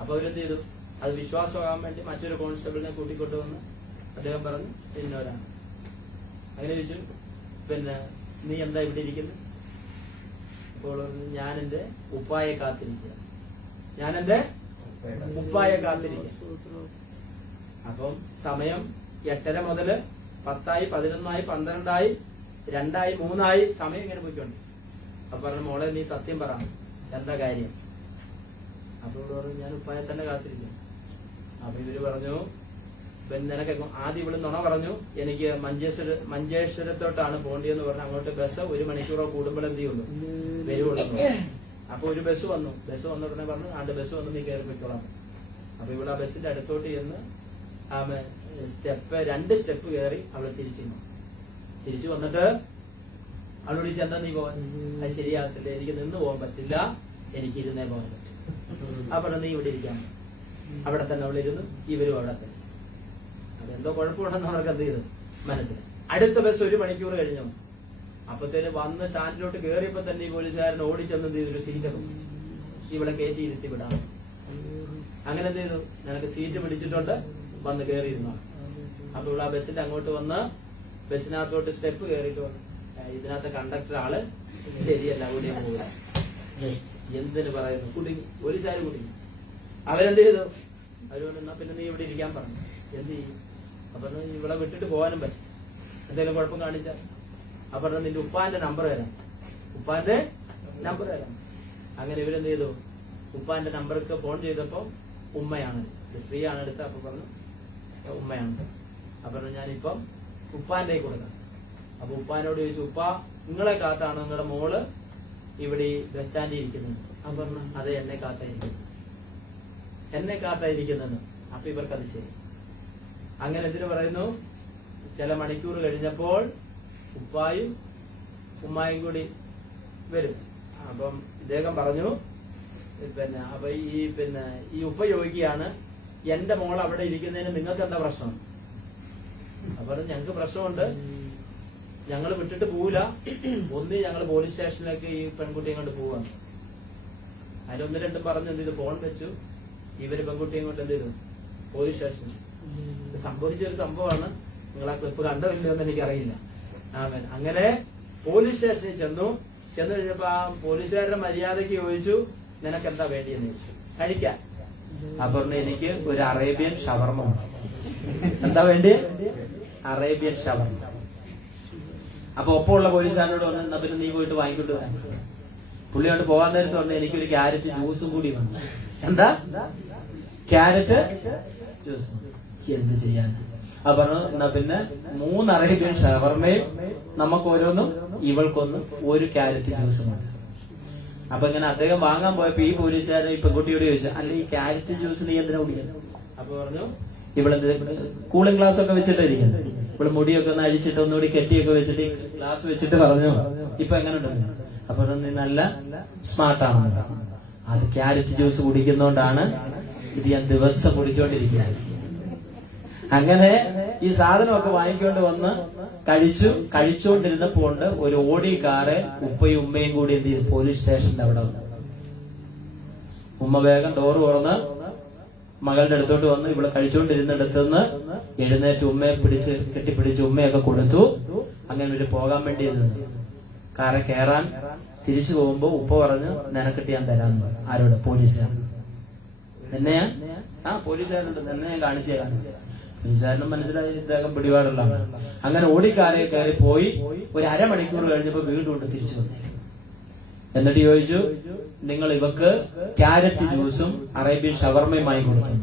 അപ്പൊ അവരെന്ത് ചെയ്തു, അത് വിശ്വാസമാകാൻ വേണ്ടി മറ്റൊരു കോൺസ്റ്റബിളിനെ കൂട്ടിക്കൊണ്ടു വന്ന് അദ്ദേഹം പറഞ്ഞു, ഇന്നോരാണ്. അങ്ങനെ ചോദിച്ചു, പിന്നെ നീ എന്താ ഇവിടെ ഇരിക്കുന്നത്? അപ്പോൾ ഞാൻ എന്റെ ഉപ്പായെ കാത്തിരിക്കുക, ഞാൻ എന്റെ ഉപ്പായെ കാത്തിരിക്കുക. അപ്പം സമയം 8:30 മുതല് 10 11 12 2 3 സമയം ഇങ്ങനെ പോയിക്കൊണ്ട്. അപ്പൊ പറഞ്ഞു, മോളെ നീ സത്യം പറ, എന്താ കാര്യം? അപ്പൊ ഇവിടെ പറഞ്ഞു, ഞാൻ ഉപ്പായെ തന്നെ കാത്തിരിക്കും. അപ്പൊ ഇവര് പറഞ്ഞു, പിന്നെ നിനക്ക് ആദ്യം ഇവിടെ നുണ പറഞ്ഞു, എനിക്ക് മഞ്ചേശ്വരത്തോട്ടാണ് പോകേണ്ടതെന്ന് പറഞ്ഞു. അങ്ങോട്ട് ബസ് 1 മണിക്കൂറോ കൂടുമ്പോൾ എന്ത് ചെയ്യുള്ളൂ, വരുവുള്ളൂ. അപ്പൊ ഒരു ബസ് വന്നു. ബസ് വന്ന ഉടനെ പറഞ്ഞു, ആണ്ട് ബസ് വന്ന് നീ കയറി പോയിക്കോളാം. അപ്പൊ ഇവിടെ ആ ബസ്സിന്റെ അടുത്തോട്ട് ചെന്ന് സ്റ്റെപ്പ് 2 സ്റ്റെപ്പ് കയറി അവള് തിരിച്ചു വന്നിട്ട് അവളോട് ചെന്താ നീ പോവാൻ? അത് ശരിയാകത്തില്ല, എനിക്ക് നിന്ന് പോകാൻ പറ്റില്ല, എനിക്ക് ഇരുന്നേ പോകാൻ പറ്റും. അപ്പൊ നീ ഇവിടെ ഇരിക്കാൻ. അവിടെ തന്നെ അവളിരുന്നു, ഇവരും അവിടെ തന്നെ. അതെന്തോ കുഴപ്പമുണ്ടെന്ന് അവർക്ക് എന്ത് ചെയ്തു മനസ്സിലായി. അടുത്ത ബസ് 1 മണിക്കൂർ കഴിഞ്ഞു. അപ്പത്തേന് വന്ന് സ്റ്റാൻഡിലോട്ട് കയറിയപ്പോ തന്നെ ഈ പോലീസുകാരൻ ഓടിച്ചെന്ന് എന്ത് ചെയ്തു, സീറ്റ് ഇവിടെ കയറ്റി ഇരുത്തി വിടാം. അങ്ങനെ എന്ത് ചെയ്തു, നിനക്ക് സീറ്റ് പിടിച്ചിട്ടുണ്ട്, വന്ന് കയറിയിരുന്നു. അപ്പൊ ഇവിടെ ആ ബസ്സിന്റെ അങ്ങോട്ട് വന്ന് ബസ്സിനകത്തോട്ട് സ്റ്റെപ്പ് കയറിയിട്ട് വന്നു. ഇതിനകത്ത് കണ്ടക്ടർ ആള് ശരിയല്ല, കൂടിയ പോവുക. എന്തിനു പറയുന്നു, കുടുങ്ങി, പോലീസുകാർ കുടുങ്ങി. അവരെന്ത് ചെയ്തു, അവരോട് എന്നാ പിന്നെ നീ ഇവിടെ ഇരിക്കാൻ പറഞ്ഞു. എന്ത് ചെയ്യും? അപ്പൊ ഇവിടെ വിട്ടിട്ട് പോകാനും പറ്റും, എന്തെങ്കിലും കുഴപ്പം കാണിച്ചാൽ. അപ്പൊ നിന്റെ ഉപ്പാന്റെ നമ്പർ തരാം, ഉപ്പാന്റെ നമ്പർ തരാം. അങ്ങനെ ഇവരെന്ത് ചെയ്തു, ഉപ്പാന്റെ നമ്പർക്ക് ഫോൺ ചെയ്തപ്പോ ഉമ്മയാണ്, സ്ത്രീയാണ് എടുത്ത്. അപ്പൊ പറഞ്ഞു ഉമ്മയാണ്. അപ്പൊ ഞാനിപ്പം ഉപ്പാന്റെ കൊടുക്കാം. അപ്പൊ ഉപ്പാനോട് ചോദിച്ചു, ഉപ്പ നിങ്ങളെ കാത്താണ് നിങ്ങളുടെ മോള് ഇവിടെ ബസ് സ്റ്റാൻഡിൽ ഇരിക്കുന്നത്. അപ്പൊ പറഞ്ഞു അതെ, എന്നെ കാത്തായിരിക്കുന്നു, എന്നെ കാത്തായിരിക്കുന്നത്. അപ്പൊ ഇവർക്കത് ശരി. അങ്ങനെ എന്തിനു പറയുന്നു, ചില മണിക്കൂർ കഴിഞ്ഞപ്പോൾ ഉപ്പായും ഉമ്മായും കൂടി വരും. അപ്പം ഇദ്ദേഹം പറഞ്ഞു, അപ്പൊ ഈ ഉപ്പ ചോദിക്കുകയാണ്, എന്റെ മോൾ അവിടെ ഇരിക്കുന്നതിന് നിങ്ങൾക്ക് എന്താ പ്രശ്നം? അപ്പൊ ഞങ്ങൾക്ക് പ്രശ്നമുണ്ട്, ഞങ്ങൾ വിട്ടിട്ട് പോവില്ല. ഒന്ന് ഞങ്ങൾ പോലീസ് സ്റ്റേഷനിലേക്ക് ഈ പെൺകുട്ടിയെ കൊണ്ട് പോവാണ്. അതിലൊന്ന് രണ്ടും പറഞ്ഞ് എന്ത് ചെയ്തു, ഫോൺ വെച്ചു. ഇവര് പെൺകുട്ടിയും കൊണ്ട് എന്ത് ചെയ്തു, പോലീസ് സ്റ്റേഷനിൽ. സംഭവിച്ചൊരു സംഭവമാണ്, നിങ്ങൾ ആ ക്ലിപ്പ് കണ്ടോ ഇല്ലയോ എന്ന് എനിക്കറിയില്ല. അങ്ങനെ പോലീസ് സ്റ്റേഷനിൽ ചെന്നു കഴിഞ്ഞപ്പോ ആ പോലീസുകാരുടെ മര്യാദയ്ക്ക് ചോദിച്ചു, നിനക്ക് എന്താ വേണ്ടിയെന്ന് ചോദിച്ചു. കഴിക്കാൻ. അപ്പൊ എനിക്ക് ഒരു അറേബ്യൻ ഷവർമ. എന്താ വേണ്ടി? അറേബ്യൻ ഷവർമ. അപ്പൊ ഒപ്പമുള്ള പോലീസുകാരനോട് വന്ന്, എന്നാ പിന്നെ നീ പോയിട്ട് വാങ്ങിക്കൊണ്ട് വരാൻ. പുള്ളി കൊണ്ട് പോകാൻ നേരത്ത് പറഞ്ഞു, എനിക്കൊരു ക്യാരറ്റ് ജ്യൂസും കൂടി വേണം. എന്താ? Carrot juice. എന്ത് ചെയ്യാൻ? അപ്പൊ പറഞ്ഞു, എന്നാ പിന്നെ 3 അറേബ്യൻ ഷവർമയും നമുക്ക് ഓരോന്നും, ഇവൾക്കൊന്നും 1 ക്യാരറ്റ് ജ്യൂസും ഉണ്ട്. അപ്പൊ ഇങ്ങനെ അദ്ദേഹം വാങ്ങാൻ പോയപ്പോ ഈ പോലീസുകാരൻ ഈ പെൺകുട്ടിയോട് ചോദിച്ചു, അല്ല ഈ ക്യാരറ്റ് ജ്യൂസ് നീ എന്തിനാ കുടിക്കുന്നത്? അപ്പൊ പറഞ്ഞു, ഇവളെന്ത് കൂളിംഗ് ഗ്ലാസ് ഒക്കെ വെച്ചിട്ടായിരിക്കുന്നത്, ഇവിടെ മുടിയൊക്കെ ഒന്ന് അഴിച്ചിട്ട് ഒന്നുകൂടി കെട്ടിയൊക്കെ വെച്ചിട്ട് ഗ്ലാസ് വെച്ചിട്ട് പറഞ്ഞു, ഇപ്പൊ എങ്ങനെ ഉണ്ടെന്ന്. അപ്പൊ നീ നല്ല സ്മാർട്ടാണെന്ന്. അത് ക്യാരറ്റ് ജ്യൂസ് കുടിക്കുന്നോണ്ടാണ് ഇത് ഞാൻ ദിവസം കുടിച്ചോണ്ടിരിക്കുന്നത്. അങ്ങനെ ഈ സാധനമൊക്കെ വാങ്ങിക്കൊണ്ട് വന്ന് കഴിച്ചുകൊണ്ടിരുന്നപ്പോ ഉണ്ട് ഒരു ഓടി കാറ് ഉപ്പയും ഉമ്മയും കൂടി എന്ത് ചെയ്തു, പോലീസ് സ്റ്റേഷന്റെ അവിടെ വന്നു. ഉമ്മ വേഗം ഡോറ് തുറന്ന് മകളുടെ അടുത്തോട്ട് വന്നു. ഇവിടെ കഴിച്ചുകൊണ്ടിരുന്നിടത്തുനിന്ന് എഴുന്നേറ്റ് ഉമ്മയെ കെട്ടിപ്പിടിച്ച് ഉമ്മയൊക്കെ കൊടുത്തു. അങ്ങനെ ഇവര് പോകാൻ വേണ്ടി നിന്ന് കാറെ കയറാൻ തിരിച്ചു പോകുമ്പോ ഉപ്പ പറഞ്ഞു, നിനക്കിട്ട് ഞാൻ തരാന്ന് പറഞ്ഞു. ആരോട്? പോലീസുകാരൻ. എന്നെയാ? പോലീസുകാരുണ്ട്, എന്നെ ഞാൻ കാണിച്ചു തരാം. പോലീസുകാരനും മനസ്സിലായി ഇദ്ദേഹം പിടിപാടുള്ള. അങ്ങനെ ഓടിക്കാരെ കയറി പോയി. ഒരു അരമണിക്കൂർ കഴിഞ്ഞപ്പോ വീണ്ടും കൊണ്ട് തിരിച്ചു വന്നു. എന്നിട്ട് ചോദിച്ചു, നിങ്ങൾ ഇവക്ക് ക്യാരറ്റ് ജ്യൂസും അറേബ്യൻ ഷവർമയും വാങ്ങി കൊടുത്തു.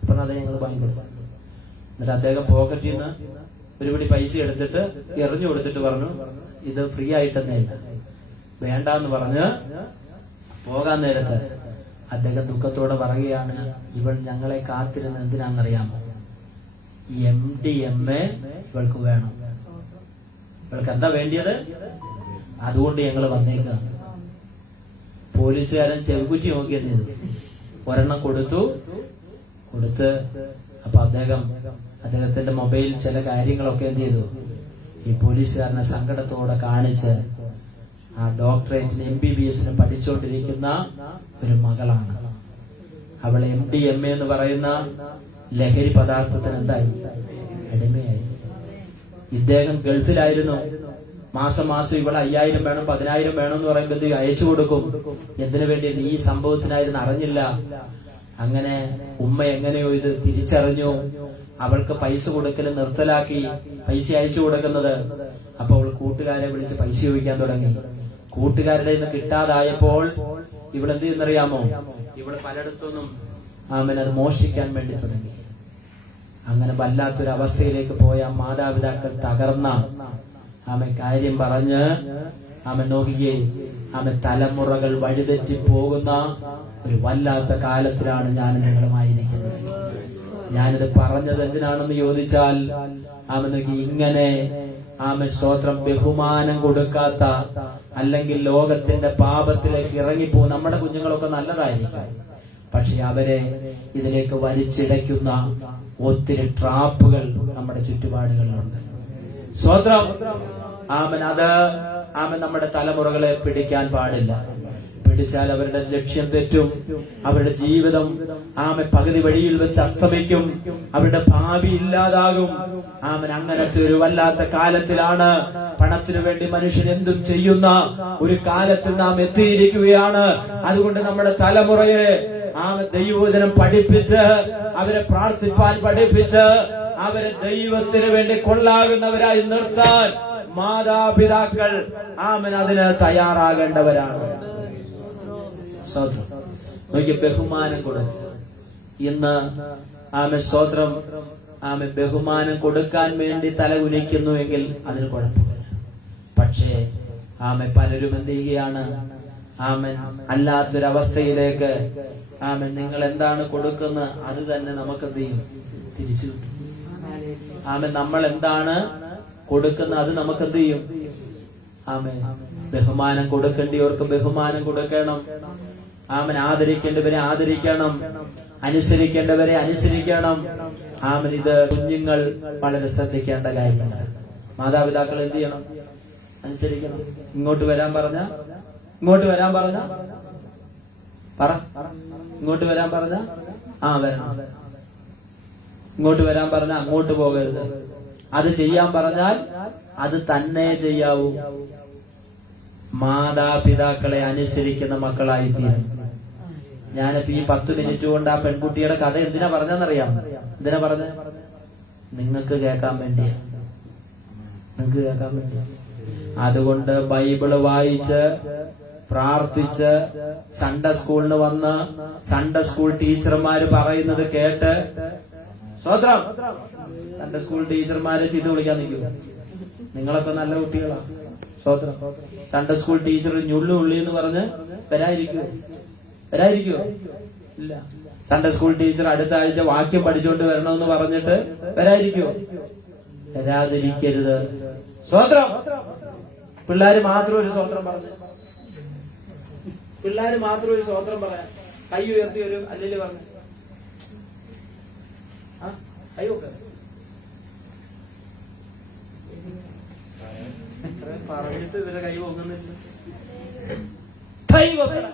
അപ്പൊ അത് ഞങ്ങൾ വാങ്ങി കൊടുത്തു. എന്നിട്ട് അദ്ദേഹം പോക്കറ്റിൽ നിന്ന് ഒരു പിടി പൈസ എടുത്തിട്ട് എറിഞ്ഞു കൊടുത്തിട്ട് പറഞ്ഞു, ഇത് ഫ്രീ ആയിട്ടെന്നേ ഇല്ല, വേണ്ടെന്ന് പറഞ്ഞ് പോകാൻ നേരത്ത് അദ്ദേഹം ദുഃഖത്തോടെ പറയുകയാണ്, ഇവൾ ഞങ്ങളെ കാത്തിരുന്ന് എന്തിനാണെന്നറിയാമോ? MDMA ഇവൾക്ക് വേണം. ഇവൾക്ക് എന്താ വേണ്ടിയത്? അതുകൊണ്ട് ഞങ്ങൾ വന്നേക്കാം. പോലീസുകാരൻ ചെവിക്കുറ്റി നോക്കി എന്ത് ചെയ്തു, ഒരെണ്ണം കൊടുത്ത് അപ്പൊ അദ്ദേഹത്തിന്റെ മൊബൈലിൽ ചില കാര്യങ്ങളൊക്കെ എന്ത് ചെയ്തു, ഈ പോലീസുകാരനെ സങ്കടത്തോടെ കാണിച്ച്, ആ ഡോക്ടറേറ്റിന് MBBS പഠിച്ചുകൊണ്ടിരിക്കുന്ന ഒരു മകളാണ്. അവൾ MDMA എന്ന് പറയുന്ന ലഹരി പദാർത്ഥത്തിന് എന്തായി, അടിമയായി. ഇദ്ദേഹം ഗൾഫിലായിരുന്നു. മാസം ഇവൾ 5000 വേണം 10000 വേണം എന്ന് പറയുമ്പോഴത്തേക്ക് അയച്ചു കൊടുക്കും. എന്തിനു വേണ്ടി? ഈ സംഭവത്തിനായിരുന്നു, അറിഞ്ഞില്ല. അങ്ങനെ ഉമ്മ എങ്ങനെയോ ഇത് തിരിച്ചറിഞ്ഞു. അവൾക്ക് പൈസ കൊടുക്കൽ നിർത്തലാക്കി, പൈസ അയച്ചു കൊടുക്കുന്നത്. അപ്പൊ അവൾ കൂട്ടുകാരെ വിളിച്ച് പൈസ ചോദിക്കാൻ തുടങ്ങി. കൂട്ടുകാരുടെ നിന്ന് കിട്ടാതായപ്പോൾ ഇവളെന്ത് ചെയ്യുന്നറിയാമോ? ഇവള് പലയിടത്തൊന്നും അത് മോഷ്ടിക്കാൻ വേണ്ടി തുടങ്ങി. അങ്ങനെ വല്ലാത്തൊരു അവസ്ഥയിലേക്ക് പോയ മാതാപിതാക്കൾ തകർന്ന കാര്യം പറഞ്ഞ് നോക്കുകയും തലമുറകൾ വഴിതെറ്റി പോകുന്ന ഒരു വല്ലാത്ത കാലത്തിലാണ് ഞാൻ നിങ്ങളുമായിരിക്കുന്നത്. ഞാനിത് പറഞ്ഞത് എന്തിനാണെന്ന് ചോദിച്ചാൽ ഇങ്ങനെ സ്തോത്രം ബഹുമാനം കൊടുക്കാത്ത, അല്ലെങ്കിൽ ലോകത്തിന്റെ പാപത്തിലേക്ക് ഇറങ്ങിപ്പോ നമ്മുടെ കുഞ്ഞുങ്ങളൊക്കെ നല്ലതായിരിക്കും, പക്ഷെ അവരെ ഇതിലേക്ക് വലിച്ചിടയ്ക്കുന്ന ഒത്തിരി ട്രാപ്പുകൾ നമ്മുടെ ചുറ്റുപാടുകളിലുണ്ട്. സ്വതന്ത്രം. ആമൻ. അത് ആമൻ നമ്മുടെ തലമുറകളെ പിടിക്കാൻ പാടില്ല. പിടിച്ചാൽ അവരുടെ ലക്ഷ്യം തെറ്റും, അവരുടെ ജീവിതം ആമൻ പകുതി വഴിയിൽ വെച്ച് അസ്തമിക്കും, അവരുടെ ഭാവി ഇല്ലാതാകും. ആമൻ. അങ്ങനത്തെ ഒരു വല്ലാത്ത കാലത്തിലാണ്, പണത്തിനു വേണ്ടി മനുഷ്യൻ എന്തും ചെയ്യുന്ന ഒരു കാലത്തിൽ നാം എത്തിയിരിക്കുകയാണ്. അതുകൊണ്ട് നമ്മുടെ തലമുറയെ ആമൻ ദൈവവചനം പഠിപ്പിച്ച്, അവരെ പ്രാർത്ഥിപ്പാൻ പഠിപ്പിച്ച്, അവരെ ദൈവത്തിന് വേണ്ടി കൊള്ളാകുന്നവരായി നിർത്താൻ മാതാപിതാക്കൾ ആമൻ അതിന് തയ്യാറാകേണ്ടവരാണ്. നോക്കി ബഹുമാനം കൊടുക്കുക. ഇന്ന് ആമൻ സ്തോത്രം, ആമൻ ബഹുമാനം കൊടുക്കാൻ വേണ്ടി തല കുനിക്കുന്നുവെങ്കിൽ അതിന് കുഴപ്പമില്ല. പക്ഷേ ആമൻ പലരും എന്ത് ചെയ്യുകയാണ്, ആമൻ അല്ലാത്തൊരവസ്ഥയിലേക്ക് ആമൻ നിങ്ങൾ എന്താണ് കൊടുക്കുന്നത് അത് തന്നെ നമുക്ക് എന്ത് ചെയ്യും, തിരിച്ചു കിട്ടും. ആമൻ നമ്മൾ എന്താണ് കൊടുക്കുന്നത് അത് നമുക്ക് എന്ത് ചെയ്യും. ആമൻ. ബഹുമാനം കൊടുക്കേണ്ടിയവർക്ക് ബഹുമാനം കൊടുക്കണം. ആമൻ. ആദരിക്കേണ്ടവരെ ആദരിക്കണം, അനുസരിക്കേണ്ടവരെ അനുസരിക്കണം. ആമൻ. ഇത് കുഞ്ഞുങ്ങൾ വളരെ ശ്രദ്ധിക്കേണ്ട കാര്യമാണ്. മാതാപിതാക്കൾ എന്ത് ചെയ്യണം, അനുസരിക്കണം. ഇങ്ങോട്ട് വരാൻ പറഞ്ഞ പറ, ഇങ്ങോട്ട് വരാൻ പറഞ്ഞ വരണം. ഇങ്ങോട്ട് വരാൻ പറഞ്ഞ അങ്ങോട്ട് പോകരുത്. അത് ചെയ്യാൻ പറഞ്ഞാൽ അത് തന്നെ ചെയ്യാവൂ. മാതാപിതാക്കളെ അനുസരിക്കുന്ന മക്കളായി തീരും. ഞാനിപ്പോ ഈ 10 മിനിറ്റ് കൊണ്ട് ആ പെൺകുട്ടിയുടെ കഥ എന്തിനാ പറഞ്ഞെന്നറിയാം? എന്തിനാ പറഞ്ഞ? നിങ്ങൾക്ക് കേൾക്കാൻ വേണ്ടിയാ, നിങ്ങൾക്ക് കേൾക്കാൻ വേണ്ടിയാ. അതുകൊണ്ട് ബൈബിള് വായിച്ച് പ്രാർത്ഥിച്ച് സൺഡേ സ്കൂളിന് വന്ന് സൺഡേ സ്കൂൾ ടീച്ചർമാര് പറയുന്നത് കേട്ട്, സ്വതന്ത്രം, സൺഡേ സ്കൂൾ ടീച്ചർമാരെ ചീത്ത വിളിക്കാൻ നിൽക്കൂ. നിങ്ങളൊക്കെ നല്ല കുട്ടികളാ. സ്വതന്ത്രം. സൺഡേ സ്കൂൾ ടീച്ചർ ഞുള്ളി എന്ന് പറഞ്ഞ് വരാതിരിക്കുവോ? ഇല്ല. സൺഡേ സ്കൂൾ ടീച്ചർ അടുത്ത ആഴ്ച വാക്യം പഠിച്ചുകൊണ്ട് വരണമെന്ന് പറഞ്ഞിട്ട് വരാതിരിക്കുവോ? വരാതിരിക്കരുത്. സ്വതന്ത്രം. പിള്ളേര് മാത്രം ഒരു സ്വതന്ത്രം പറഞ്ഞു, പിള്ളേര് മാത്രം ഒരു സ്വതന്ത്രം പറയാം. കൈ ഉയർത്തി ഒരു അല്ലല് പറഞ്ഞു. അയ്യോ പറഞ്ഞിട്ട് ഇവരെ കൈ പൊങ്ങുന്നില്ല. കൈ പൊക്കണം,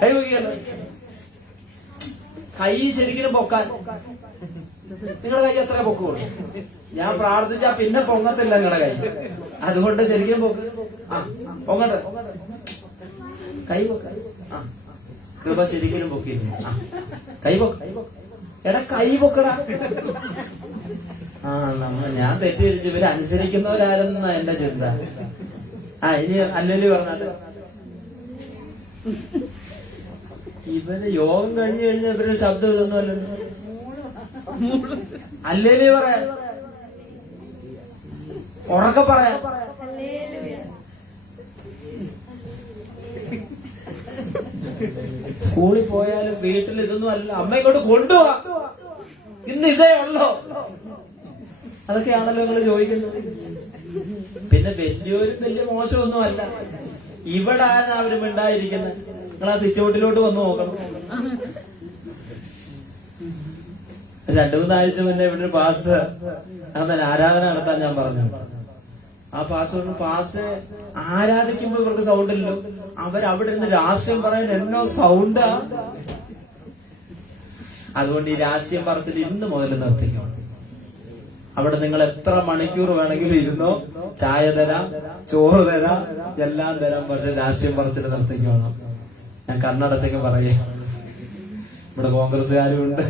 കൈ പൊക്കിയല്ലോ. കൈ ശരിക്കും പൊക്കാൻ നിങ്ങളുടെ കൈ എത്ര പൊക്കുള്ളൂ? ഞാൻ പ്രാർത്ഥിച്ചാ പിന്നെ പൊങ്ങത്തില്ല നിങ്ങളുടെ കൈ. അതുകൊണ്ട് ശരിക്കും പൊക്ക്. പൊങ്ങട്ടെ, കൈ പൊക്ക. കൃപ ശരിക്കും പൊക്കിയില്ല. കൈ പൊക്ക. എടാ കൈ പൊക്കടാ. ഞാൻ തെറ്റിദ്ധരിച്ചു. ഇവര് അനുസരിക്കുന്നവരാരെന്ന എന്റെ ചിന്ത. ഇനി അല്ലല് പറഞ്ഞാട്ട് ഇവര് യോഗം കഴിഞ്ഞു കഴിഞ്ഞ ഇവരുടെ ശബ്ദം ഇതൊന്നും അല്ലല്ലോ. അല്ലേലേ പറയാ, ഉറക്കെ പറയാ. സ്കൂളിൽ പോയാലും വീട്ടിൽ ഇതൊന്നും അല്ല. അമ്മ ഇങ്ങോട്ട് കൊണ്ടുപോവാ, ഇന്ന് ഇതേ ഉള്ളോ? അതൊക്കെയാണല്ലോ നിങ്ങൾ ചോദിക്കുന്നത്. പിന്നെ വലിയ മോശമൊന്നും അല്ല. ഇവിടെ ആണ് അവര് മിണ്ടായിരിക്കുന്നത്. നിങ്ങൾ ആ സിറ്റ് ഔട്ടിലോട്ട് വന്ന് നോക്കണം. 2-3 ആഴ്ച മുന്നേ ഇവിടെ ഒരു പാസ് ആരാധന നടത്താൻ ഞാൻ പറഞ്ഞു. ആ പാസ് ആരാധിക്കുമ്പോ ഇവർക്ക് സൗണ്ട് ഇല്ലല്ലോ. അവരവിടെ നിന്ന് രാഷ്ട്രീയം പറയാൻ എന്നോ സൗണ്ടാ. അതുകൊണ്ട് ഈ രാഷ്ട്രീയം പറച്ചിൽ ഇന്ന് മുതൽ നിർത്തിക്കണം. അവിടെ നിങ്ങൾ എത്ര മണിക്കൂർ വേണമെങ്കിലും ഇരുന്നോ, ചായ തരാം, ചോറ് തരാം, എല്ലാം തരാം. പക്ഷെ രാഷ്ട്രീയം പറച്ചിൽ നിർത്തിക്കണം. ഞാൻ കണ്ണടച്ചൊക്കെ പറയേ. ഇവിടെ കോൺഗ്രസ്സുകാരുമുണ്ട്,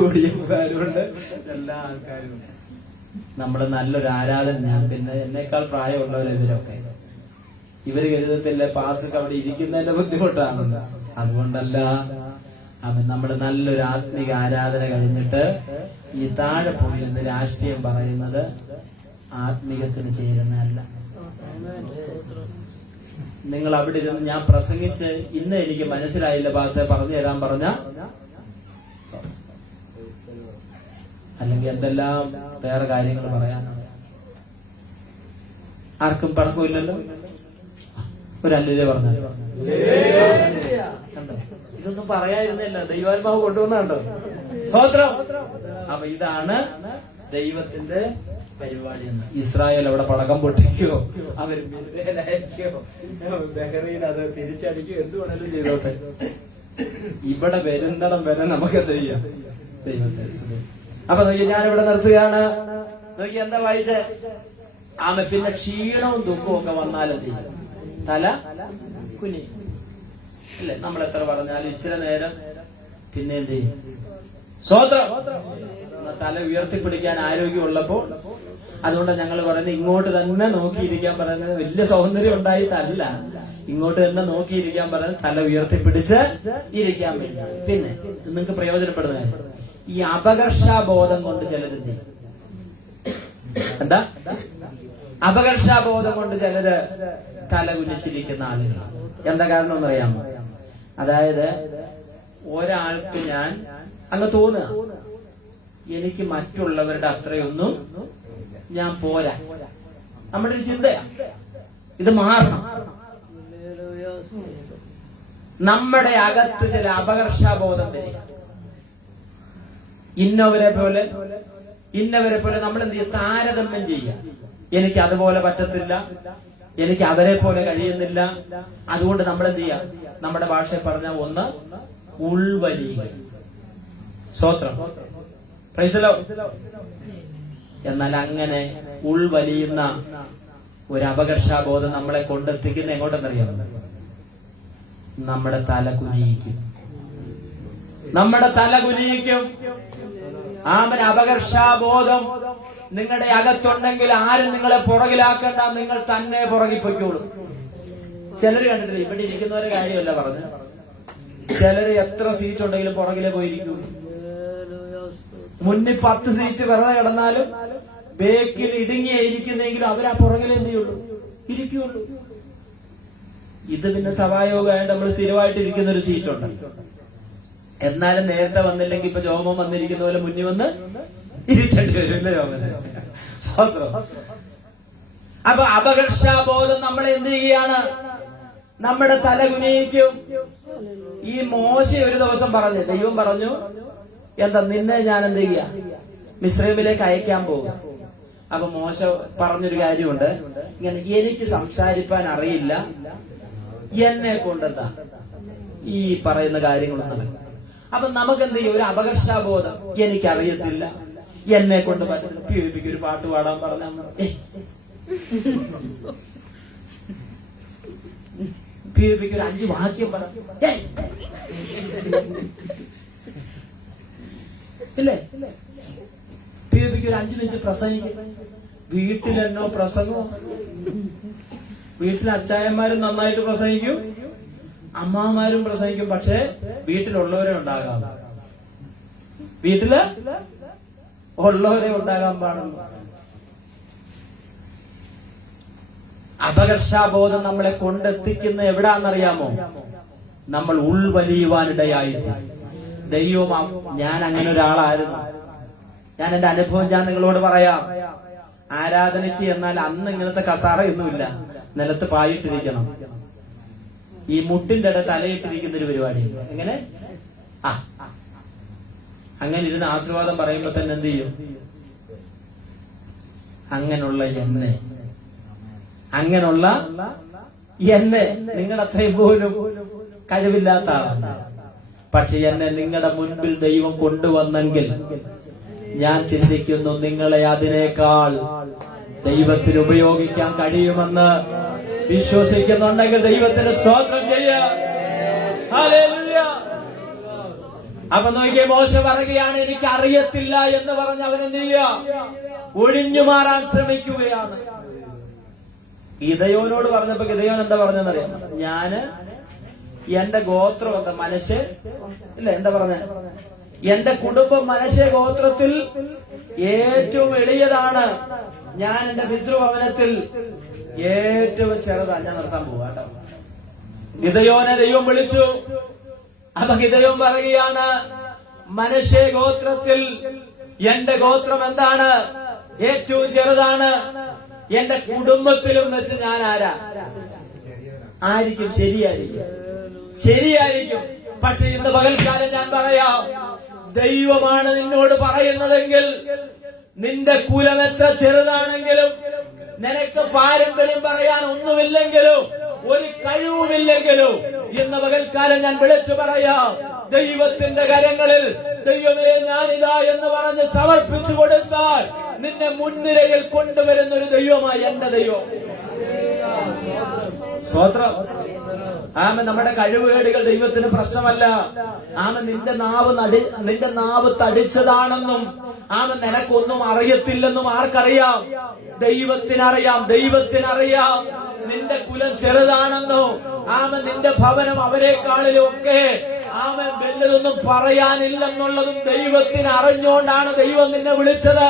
UDFക്കാരുമുണ്ട്, എല്ലാ ആൾക്കാരും ഉണ്ട്. നമ്മുടെ നല്ലൊരു ആരാധന. ഞാൻ പിന്നെ എന്നേക്കാൾ പ്രായമുള്ളവരെതിരൊക്കെ ഇവര് കരുതത്തില്ല പാസ്സൊക്കെ അവിടെ ഇരിക്കുന്നതിന്റെ ബുദ്ധിമുട്ടാണെന്ന്. അതുകൊണ്ടല്ല, നമ്മള് നല്ലൊരു ആത്മീക ആരാധന കഴിഞ്ഞിട്ട് ഈ താഴെ പോയി എന്ന് രാഷ്ട്രീയം പറയുന്നത് ആത്മീകത്തിന് ചേരുന്നതല്ല. നിങ്ങൾ അവിടെ ഇരുന്ന് ഞാൻ പ്രസംഗിച്ച് ഇന്ന് എനിക്ക് മനസ്സിലായില്ല പാസ് പറഞ്ഞു തരാൻ പറഞ്ഞ, അല്ലെങ്കിൽ എന്തെല്ലാം വേറെ കാര്യങ്ങൾ പറയാനാണ്. ആർക്കും പണക്കമില്ലല്ലോ. ഒരു അല്ലിലെ പറഞ്ഞ ഇതൊന്നും പറയാതിരുന്നില്ല. ദൈവാത്മാവ് കൊണ്ടുവന്നുണ്ടോ? സ്തോത്രം. അപ്പൊ ഇതാണ് ദൈവത്തിന്റെ പരിപാടി എന്ന്. ഇസ്രായേൽ അവിടെ പടക്കം പൊട്ടിക്കോ, അവർ മിസൈൽ അയക്കോ, ബഹ്റൈൻ അത് തിരിച്ചടിക്കോ, എന്ത് വേണേലും ചെയ്തോട്ടെ. ഇവിടെ വരുന്നിടം വരെ നമുക്ക് എന്ത് ചെയ്യാം? ദൈവത്തെ സ്തുതിക്കാം. അപ്പൊ നോക്കി, ഞാൻ ഇവിടെ നിർത്തുകയാണ്. നോക്കി എന്താ വായിച്ചേ? പിന്നെ ക്ഷീണവും ദുഃഖവും ഒക്കെ വന്നാലും ചെയ്യും തല കുനി അല്ലെ? നമ്മൾ എത്ര പറഞ്ഞാലും ഇച്ചിരി നേരം പിന്നെ എന്ത് ചെയ്യും? സ്വതന്ത്രം. തല ഉയർത്തിപ്പിടിക്കാൻ ആരോഗ്യമുള്ളപ്പോൾ. അതുകൊണ്ട് ഞങ്ങൾ പറയുന്നത് ഇങ്ങോട്ട് തന്നെ നോക്കിയിരിക്കാൻ പറയുന്നത്. വലിയ സൗന്ദര്യം ഉണ്ടായിട്ടല്ല, ഇങ്ങോട്ട് തന്നെ നോക്കിയിരിക്കാൻ പറയുന്നത് തല ഉയർത്തിപ്പിടിച്ച് ഇരിക്കാൻ വേണ്ടി. പിന്നെ നിങ്ങൾക്ക് പ്രയോജനപ്പെടുന്ന ഈ അപകർഷാബോധം കൊണ്ട് ചിലരെന്ത് ചെയ്യും? എന്താ അപകർഷാബോധം കൊണ്ട് ചിലര് തല കുനിച്ചിരിക്കുന്ന ആളുകൾ. എന്താ കാരണം എന്നറിയാമോ? അതായത് ഒരാൾക്ക് ഞാൻ അങ്ങ് തോന്നുക, എനിക്ക് മറ്റുള്ളവരുടെ അത്രയൊന്നും ഞാൻ പോരാ. നമ്മുടെ ഒരു ചിന്തയാ. ഇത് മാറണം. നമ്മുടെ അകത്ത് ചില അപകർഷാബോധം വരിക. ഇന്നവരെ പോലെ നമ്മൾ എന്ത് ചെയ്യും? താരതമ്യം ചെയ്യുക. എനിക്ക് അതുപോലെ പറ്റത്തില്ല, എനിക്ക് അവരെ പോലെ കഴിയുന്നില്ല. അതുകൊണ്ട് നമ്മൾ എന്ത് ചെയ്യാം? നമ്മുടെ ഭാഷയിൽ പറഞ്ഞ ഒന്ന് ഉൾവലിയുക. സ്തോത്രം. Price the Lord. എന്നാൽ അങ്ങനെ ഉൾവലിയുന്ന ഒരു അപകർഷാബോധം നമ്മളെ കൊണ്ടെത്തിക്കുന്ന എങ്ങോട്ടെന്നറിയാം? നമ്മുടെ തല കുനിയിക്കും. നമ്മുടെ തല കുനിയിക്കും. അപകർഷാബോധം നിങ്ങളുടെ അകത്തുണ്ടെങ്കിൽ ആരും നിങ്ങളെ പുറകിലാക്കണ്ട, നിങ്ങൾ തന്നെ പുറകിൽ പൊയ്ക്കോളും. ചിലര് കണ്ടിട്ടില്ല, ഇവിടെ ഇരിക്കുന്നവരെ കാര്യമല്ല പറഞ്ഞ്, ചിലര് എത്ര സീറ്റ് ഉണ്ടെങ്കിലും പുറകിലെ പോയിരിക്കും. മുന്നിൽ 10 സീറ്റ് വെറുതെ കിടന്നാലും ബേക്കിൽ ഇടുങ്ങിയിരിക്കുന്നെങ്കിലും അവരാ പുറകിലെ എന്ത് ചെയ്യുള്ളൂ? ഇരിക്കുള്ളൂ. ഇത് പിന്നെ സഭായോഗമായിട്ട് നമ്മൾ സ്ഥിരമായിട്ട് ഇരിക്കുന്ന ഒരു സീറ്റുണ്ട്. എന്നാലും നേരത്തെ വന്നില്ലെങ്കിൽ ഇപ്പൊ ജോമം വന്നിരിക്കുന്ന പോലെ മുന്നിൽ വന്ന് ഇരിക്കേണ്ടി വരും. സ്വതന്ത്രം. അപ്പൊ അപകർഷാബോധം നമ്മളെ എന്ത് ചെയ്യാണ്? നമ്മുടെ തല കുനിയിക്കും. ഈ മോശ ഒരു ദിവസം പറഞ്ഞു, ദൈവം പറഞ്ഞു, എന്താ, നിന്നെ ഞാൻ എന്ത് ചെയ്യാ? മിസ്രൈമിലേക്ക് അയക്കാൻ പോകുക. അപ്പൊ മോശ പറഞ്ഞൊരു കാര്യമുണ്ട്, ഇങ്ങനെ എനിക്ക് സംസാരിപ്പാൻ അറിയില്ല, എന്നെ കൊണ്ടെന്താ ഈ പറയുന്ന കാര്യങ്ങളൊന്നും നടക്കും. അപ്പൊ നമുക്ക് എന്ത് ചെയ്യും? ഒരു അപകർഷാബോധം. എനിക്കറിയത്തില്ല, എന്നെ കൊണ്ട് പറ്റില്ല. പീഡിപ്പിക്ക് ഒരു പാട്ട് പാടാൻ പറഞ്ഞാൽ പീഡിപ്പിക്ക് ഒരു 5 വാക്യം പറ ഇല്ലേ? പീഡിപ്പിക്ക് ഒരു 5 മിനിറ്റ് പ്രസംഗിക്കും. വീട്ടിലെന്നോ പ്രസംഗമോ. വീട്ടിലെ അച്ചായന്മാരും നന്നായിട്ട് പ്രസംഗിക്കും, അമ്മമാരും പ്രസംഗിക്കും. പക്ഷെ വീട്ടിലുള്ളവരെ ഉണ്ടാകാം. വീട്ടില് ഉള്ളവരെ ഉണ്ടാകാൻ പാടുള്ളൂ. അപകർഷാബോധം നമ്മളെ കൊണ്ടെത്തിക്കുന്ന എവിടാന്നറിയാമോ? നമ്മൾ ഉൾവലിയുവാനിടയായിട്ട്. ദൈവം, ഞാൻ അങ്ങനെ ഒരാളായിരുന്നു. ഞാൻ എന്റെ അനുഭവം ഞാൻ നിങ്ങളോട് പറയാം. ആരാധനയ്ക്ക് എന്നാൽ അന്ന് ഇങ്ങനത്തെ കസാറയൊന്നുമില്ല, നിലത്ത് പായിട്ടിരിക്കണം. ഈ മുട്ടിന്റെ ഇട തലയിട്ടിരിക്കുന്ന ഒരു പരിപാടി. എങ്ങനെ അങ്ങനെ ഇരുന്ന് ആശീർവാദം പറയുമ്പോ തന്നെ എന്ത് ചെയ്യും? അങ്ങനെയുള്ള എന്നെ നിങ്ങൾ അത്രയും പോലും കഴിവില്ലാത്ത ആളാണ്. പക്ഷെ എന്നെ നിങ്ങളുടെ മുൻപിൽ ദൈവം കൊണ്ടുവന്നെങ്കിൽ ഞാൻ ചിന്തിക്കുന്നു, നിങ്ങളെ അതിനേക്കാൾ ദൈവത്തിന് ഉപയോഗിക്കാൻ കഴിയുമെന്ന് വിശ്വസിക്കുന്നുണ്ടെങ്കിൽ ദൈവത്തിന് സ്തോത്രം ചെയ്യുക. ഹല്ലേലൂയ. അപ്പൊ നോക്കിയേ, മോശ പറയുകയാണ്, എനിക്ക് അറിയത്തില്ല എന്ന് പറഞ്ഞ് അവൻ എന്ത് ചെയ്യുക? ഒഴിഞ്ഞു മാറാൻ ശ്രമിക്കുകയാണ്. ഗിദെയോനോട് പറഞ്ഞപ്പോ ഗിദെയോൻ എന്താ പറഞ്ഞെന്നറിയാം? ഞാന് എന്റെ ഗോത്രം എന്താ മനശ്ശെ ഇല്ല, എന്താ പറഞ്ഞ? എന്റെ കുടുംബം മനശ്ശെ ഗോത്രത്തിൽ ഏറ്റവും എളിയതാണ്. ഞാൻ എന്റെ പിതൃഭവനത്തിൽ ഏറ്റവും ചെറുതാ. ഞാൻ നിർത്താൻ പോവാ കേട്ടോ. ഗിദെയോനെ ദൈവം വിളിച്ചു. അപ്പൊ ഗിദെയോൻ പറയുകയാണ്, മനശ്ശെ ഗോത്രത്തിൽ എന്റെ ഗോത്രം എന്താണ്? ഏറ്റവും ചെറുതാണ്. എന്റെ കുടുംബത്തിലും വെച്ച് ഞാൻ ആരാ? ആയിരിക്കും. ശരിയായിരിക്കും. പക്ഷെ ഇന്ന് പകൽക്കാലം ഞാൻ പറയാം, ദൈവമാണ് നിന്നോട് പറയുന്നതെങ്കിൽ നിന്റെ കുലം എത്ര ചെറുതാണെങ്കിലും, നിനക്ക് പാരമ്പര്യം പറയാൻ ഒന്നുമില്ലെങ്കിലും, ഒരു കഴിവുമില്ലെങ്കിലും, ഇന്ന് പകൽക്കാലം ഞാൻ വിളിച്ചു പറയാം, ദൈവത്തിന്റെ കരങ്ങളിൽ ദൈവമേ ഞാനിതാ എന്ന് പറഞ്ഞ് സമർപ്പിച്ചു കൊടുത്താൽ നിന്നെ മുൻനിരയിൽ കൊണ്ടുവരുന്ന ഒരു ദൈവമായി എന്റെ ദൈവം. സ്തോത്രം. നമ്മുടെ കഴിവുകേടുകൾ ദൈവത്തിന് പ്രശ്നമല്ല. നിന്റെ നാവ് തടിച്ചതാണെന്നും നിനക്കൊന്നും അറിയത്തില്ലെന്നും ആർക്കറിയാം? ദൈവത്തിനറിയാം. ദൈവത്തിനറിയാം നിന്റെ കുലം ചെറുതാണെന്നോ നിന്റെ ഭവനം അവരെക്കാളിലും ഒക്കെ വലുതൊന്നും പറയാനില്ലെന്നുള്ളതും ദൈവത്തിന് അറിഞ്ഞുകൊണ്ടാണ് ദൈവം നിന്നെ വിളിച്ചത്.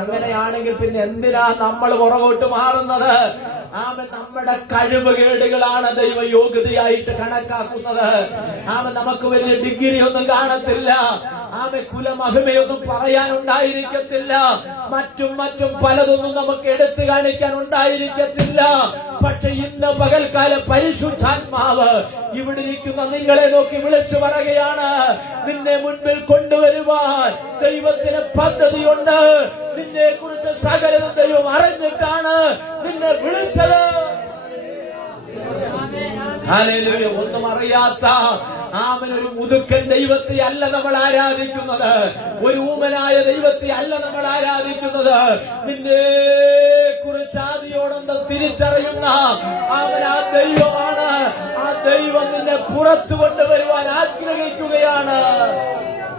അങ്ങനെയാണെങ്കിൽ പിന്നെ എന്തിനാ നമ്മൾ പുറകോട്ട് മാറുന്നത്? നമ്മുടെ കഴിവുകേടുകളാണ് ദൈവ യോഗ്യതയായിട്ട് കണക്കാക്കുന്നത്. നമുക്ക് വലിയ ഡിഗ്രി ഒന്നും കാണത്തില്ല, കുലമഹിമയൊന്നും പറയാനുണ്ടായിരിക്കത്തില്ല, മറ്റും പലതൊന്നും നമുക്ക് എടുത്തു കാണിക്കാൻ ഉണ്ടായിരിക്കത്തില്ല. പക്ഷെ ഇന്ന് പകൽക്കാലം പരിശുദ്ധാത്മാവ് ഇവിടെ ഇരിക്കുന്ന നിങ്ങളെ നോക്കി വിളിച്ചു പറയുകയാണ്, നിന്നെ മുൻപിൽ കൊണ്ടുവരുവാൻ ദൈവത്തിന് പദ്ധതിയുണ്ട്. നിന്നെ കുറിച്ച് സകലതും ദൈവം അറിഞ്ഞിട്ടാണ് നിന്നെ വിളിച്ചത്. ഹല്ലേലൂയ. ഒന്നും അറിയാത്ത ഒരു മുതുക്കൻ ദൈവത്തെ അല്ല നമ്മൾ ആരാധിക്കുന്നത്, ഒരു ഊമനായ ദൈവത്തെ അല്ല നമ്മൾ ആരാധിക്കുന്നത്. നിന്നെ കുറിച്ച് ആദിയോടൊന്നും തിരിച്ചറിയുന്ന ആ ദൈവമാണ്. ആ ദൈവം നിന്നെ പുറത്തു കൊണ്ടുവരുവാൻ ആഗ്രഹിക്കുകയാണ്.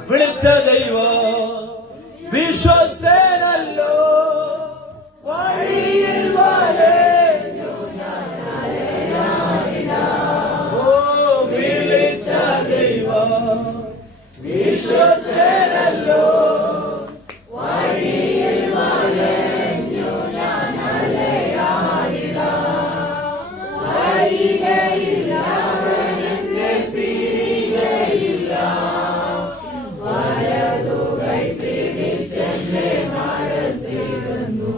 വിളിച്ച ദൈവം വിശ്വസ്തനല്ലോ, വഴിയിൽ വലഞ്ഞു ഞാൻ അലയാറില്ല. വിളിച്ച ദൈവം വിശ്വസ്തനല്ലോ, വഴിയിൽ വലഞ്ഞു ഞാൻ അലയാറില്ല. വരികയില്ല, അവനെന്നെ പിരികയില്ല. വലതുകൈ പിടിച്ചെന്നെ നടത്തിടുന്നു.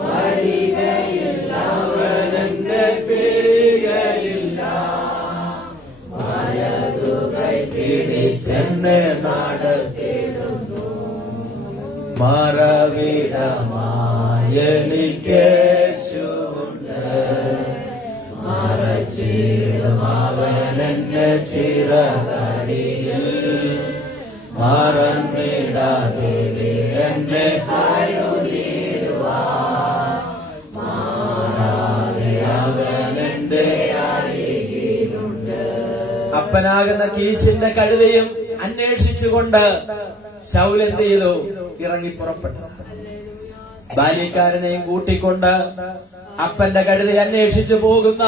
വരികയില്ല, അവനെന്നെ പിരികയില്ല. വലതുകൈ പിടിച്ചെന്നെ നടത്തിടുന്നു. മറവിടമായെനിക്കേശുണ്ട്, മറച്ചിടും അവനെന്നെ ചിറകടിയിൽ. മറന്നിടാതെ എന്നെ കരുതിടുവാൻ, മാറാതെ അവനെന്റെ അരികിലുണ്ട്. അപ്പനാകുന്ന കീശിന്റെ കഴുതയും അന്വേഷിച്ചുകൊണ്ട് ശൗൽ എന്ത് ചെയ്തു? ഇറങ്ങി പുറപ്പെട്ടു. ബാല്യക്കാരനെയും കൂട്ടിക്കൊണ്ട് അപ്പന്റെ കഴുത അന്വേഷിച്ചു പോകുന്ന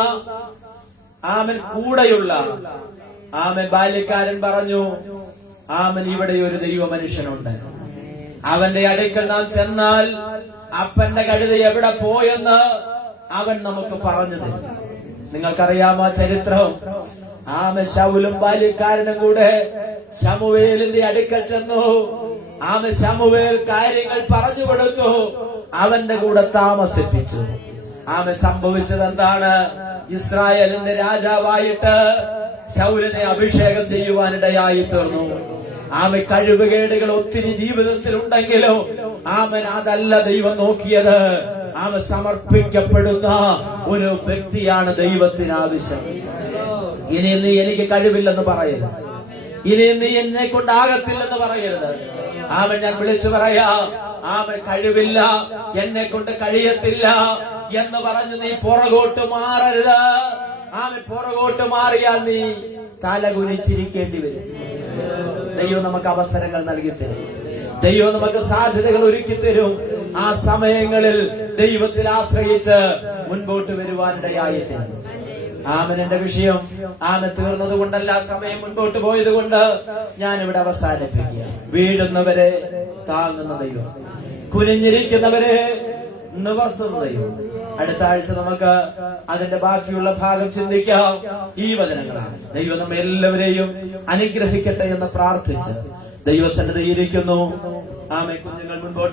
കൂടെയുള്ള ബാല്യക്കാരൻ പറഞ്ഞു, ഇവിടെ ഒരു ദൈവ മനുഷ്യനുണ്ട്, അവന്റെ അടുക്കൽ നാം ചെന്നാൽ അപ്പന്റെ കഴുത എവിടെ പോയെന്ന് അവൻ നമുക്ക് പറഞ്ഞു തരും. നിങ്ങൾക്കറിയാമോ ചരിത്രം? ശൗലും ബാല്യക്കാരനും കൂടെ ശമൂവേലിന്റെ അടുക്കൽ ചെന്നു. ശമൂവേൽ കാര്യങ്ങൾ പറഞ്ഞു കൊടുത്തു, അവന്റെ കൂടെ താമസിപ്പിച്ചു. സംഭവിച്ചത് എന്താണ്? ഇസ്രായേലിന്റെ രാജാവായിട്ട് ശൗലിനെ അഭിഷേകം ചെയ്യുവാനിടയായി തീർന്നു. കഴിവുകേടുകൾ ഒത്തിരി ജീവിതത്തിൽ ഉണ്ടെങ്കിലും അതല്ല ദൈവം നോക്കിയത്. സമർപ്പിക്കപ്പെടുന്ന ഒരു വ്യക്തിയാണ് ദൈവത്തിന് ആവശ്യം. ഇനി നീ എനിക്ക് കഴിവില്ലെന്ന് പറയരുത്, ഇനി നീ എന്നെ കൊണ്ടാകത്തില്ലെന്ന് പറയരുത്. ഞാൻ വിളിച്ചു പറയാം, കഴിവില്ല, എന്നെ കൊണ്ട് കഴിയത്തില്ല എന്ന് പറഞ്ഞ് നീ പുറകോട്ട് മാറരുത്. പുറകോട്ട് മാറിയാൽ നീ തല കുനിച്ചിരിക്കേണ്ടി വരും. ദൈവം നമുക്ക് അവസരങ്ങൾ നൽകി തരും, ദൈവം നമുക്ക് സാധ്യതകൾ ഒരുക്കി തരും. ആ സമയങ്ങളിൽ ദൈവത്തിൽ ആശ്രയിച്ച് മുൻപോട്ട് വരുവാനിടയായി തീരും. എന്റെ വിഷയം തീർന്നത് കൊണ്ടല്ല, സമയം മുൻപോട്ട് പോയത് കൊണ്ട് ഞാനിവിടെ അവസാനിപ്പിക്കുക. വീഴുന്നവരെ താങ്ങുന്ന ദൈവം, കുനിഞ്ഞിരിക്കുന്നവരെ നിവർത്തുന്ന ദൈവം. അടുത്ത ആഴ്ച നമുക്ക് അതിന്റെ ബാക്കിയുള്ള ഭാഗം ചിന്തിക്കാം. ഈ വചനങ്ങളാണ്. ദൈവം നമ്മെ എല്ലാവരെയും അനുഗ്രഹിക്കട്ടെ എന്ന് പ്രാർത്ഥിച്ച് ദൈവസന്നിധിയിരിക്കുന്നു. കുഞ്ഞുങ്ങൾ മുൻപോട്ട്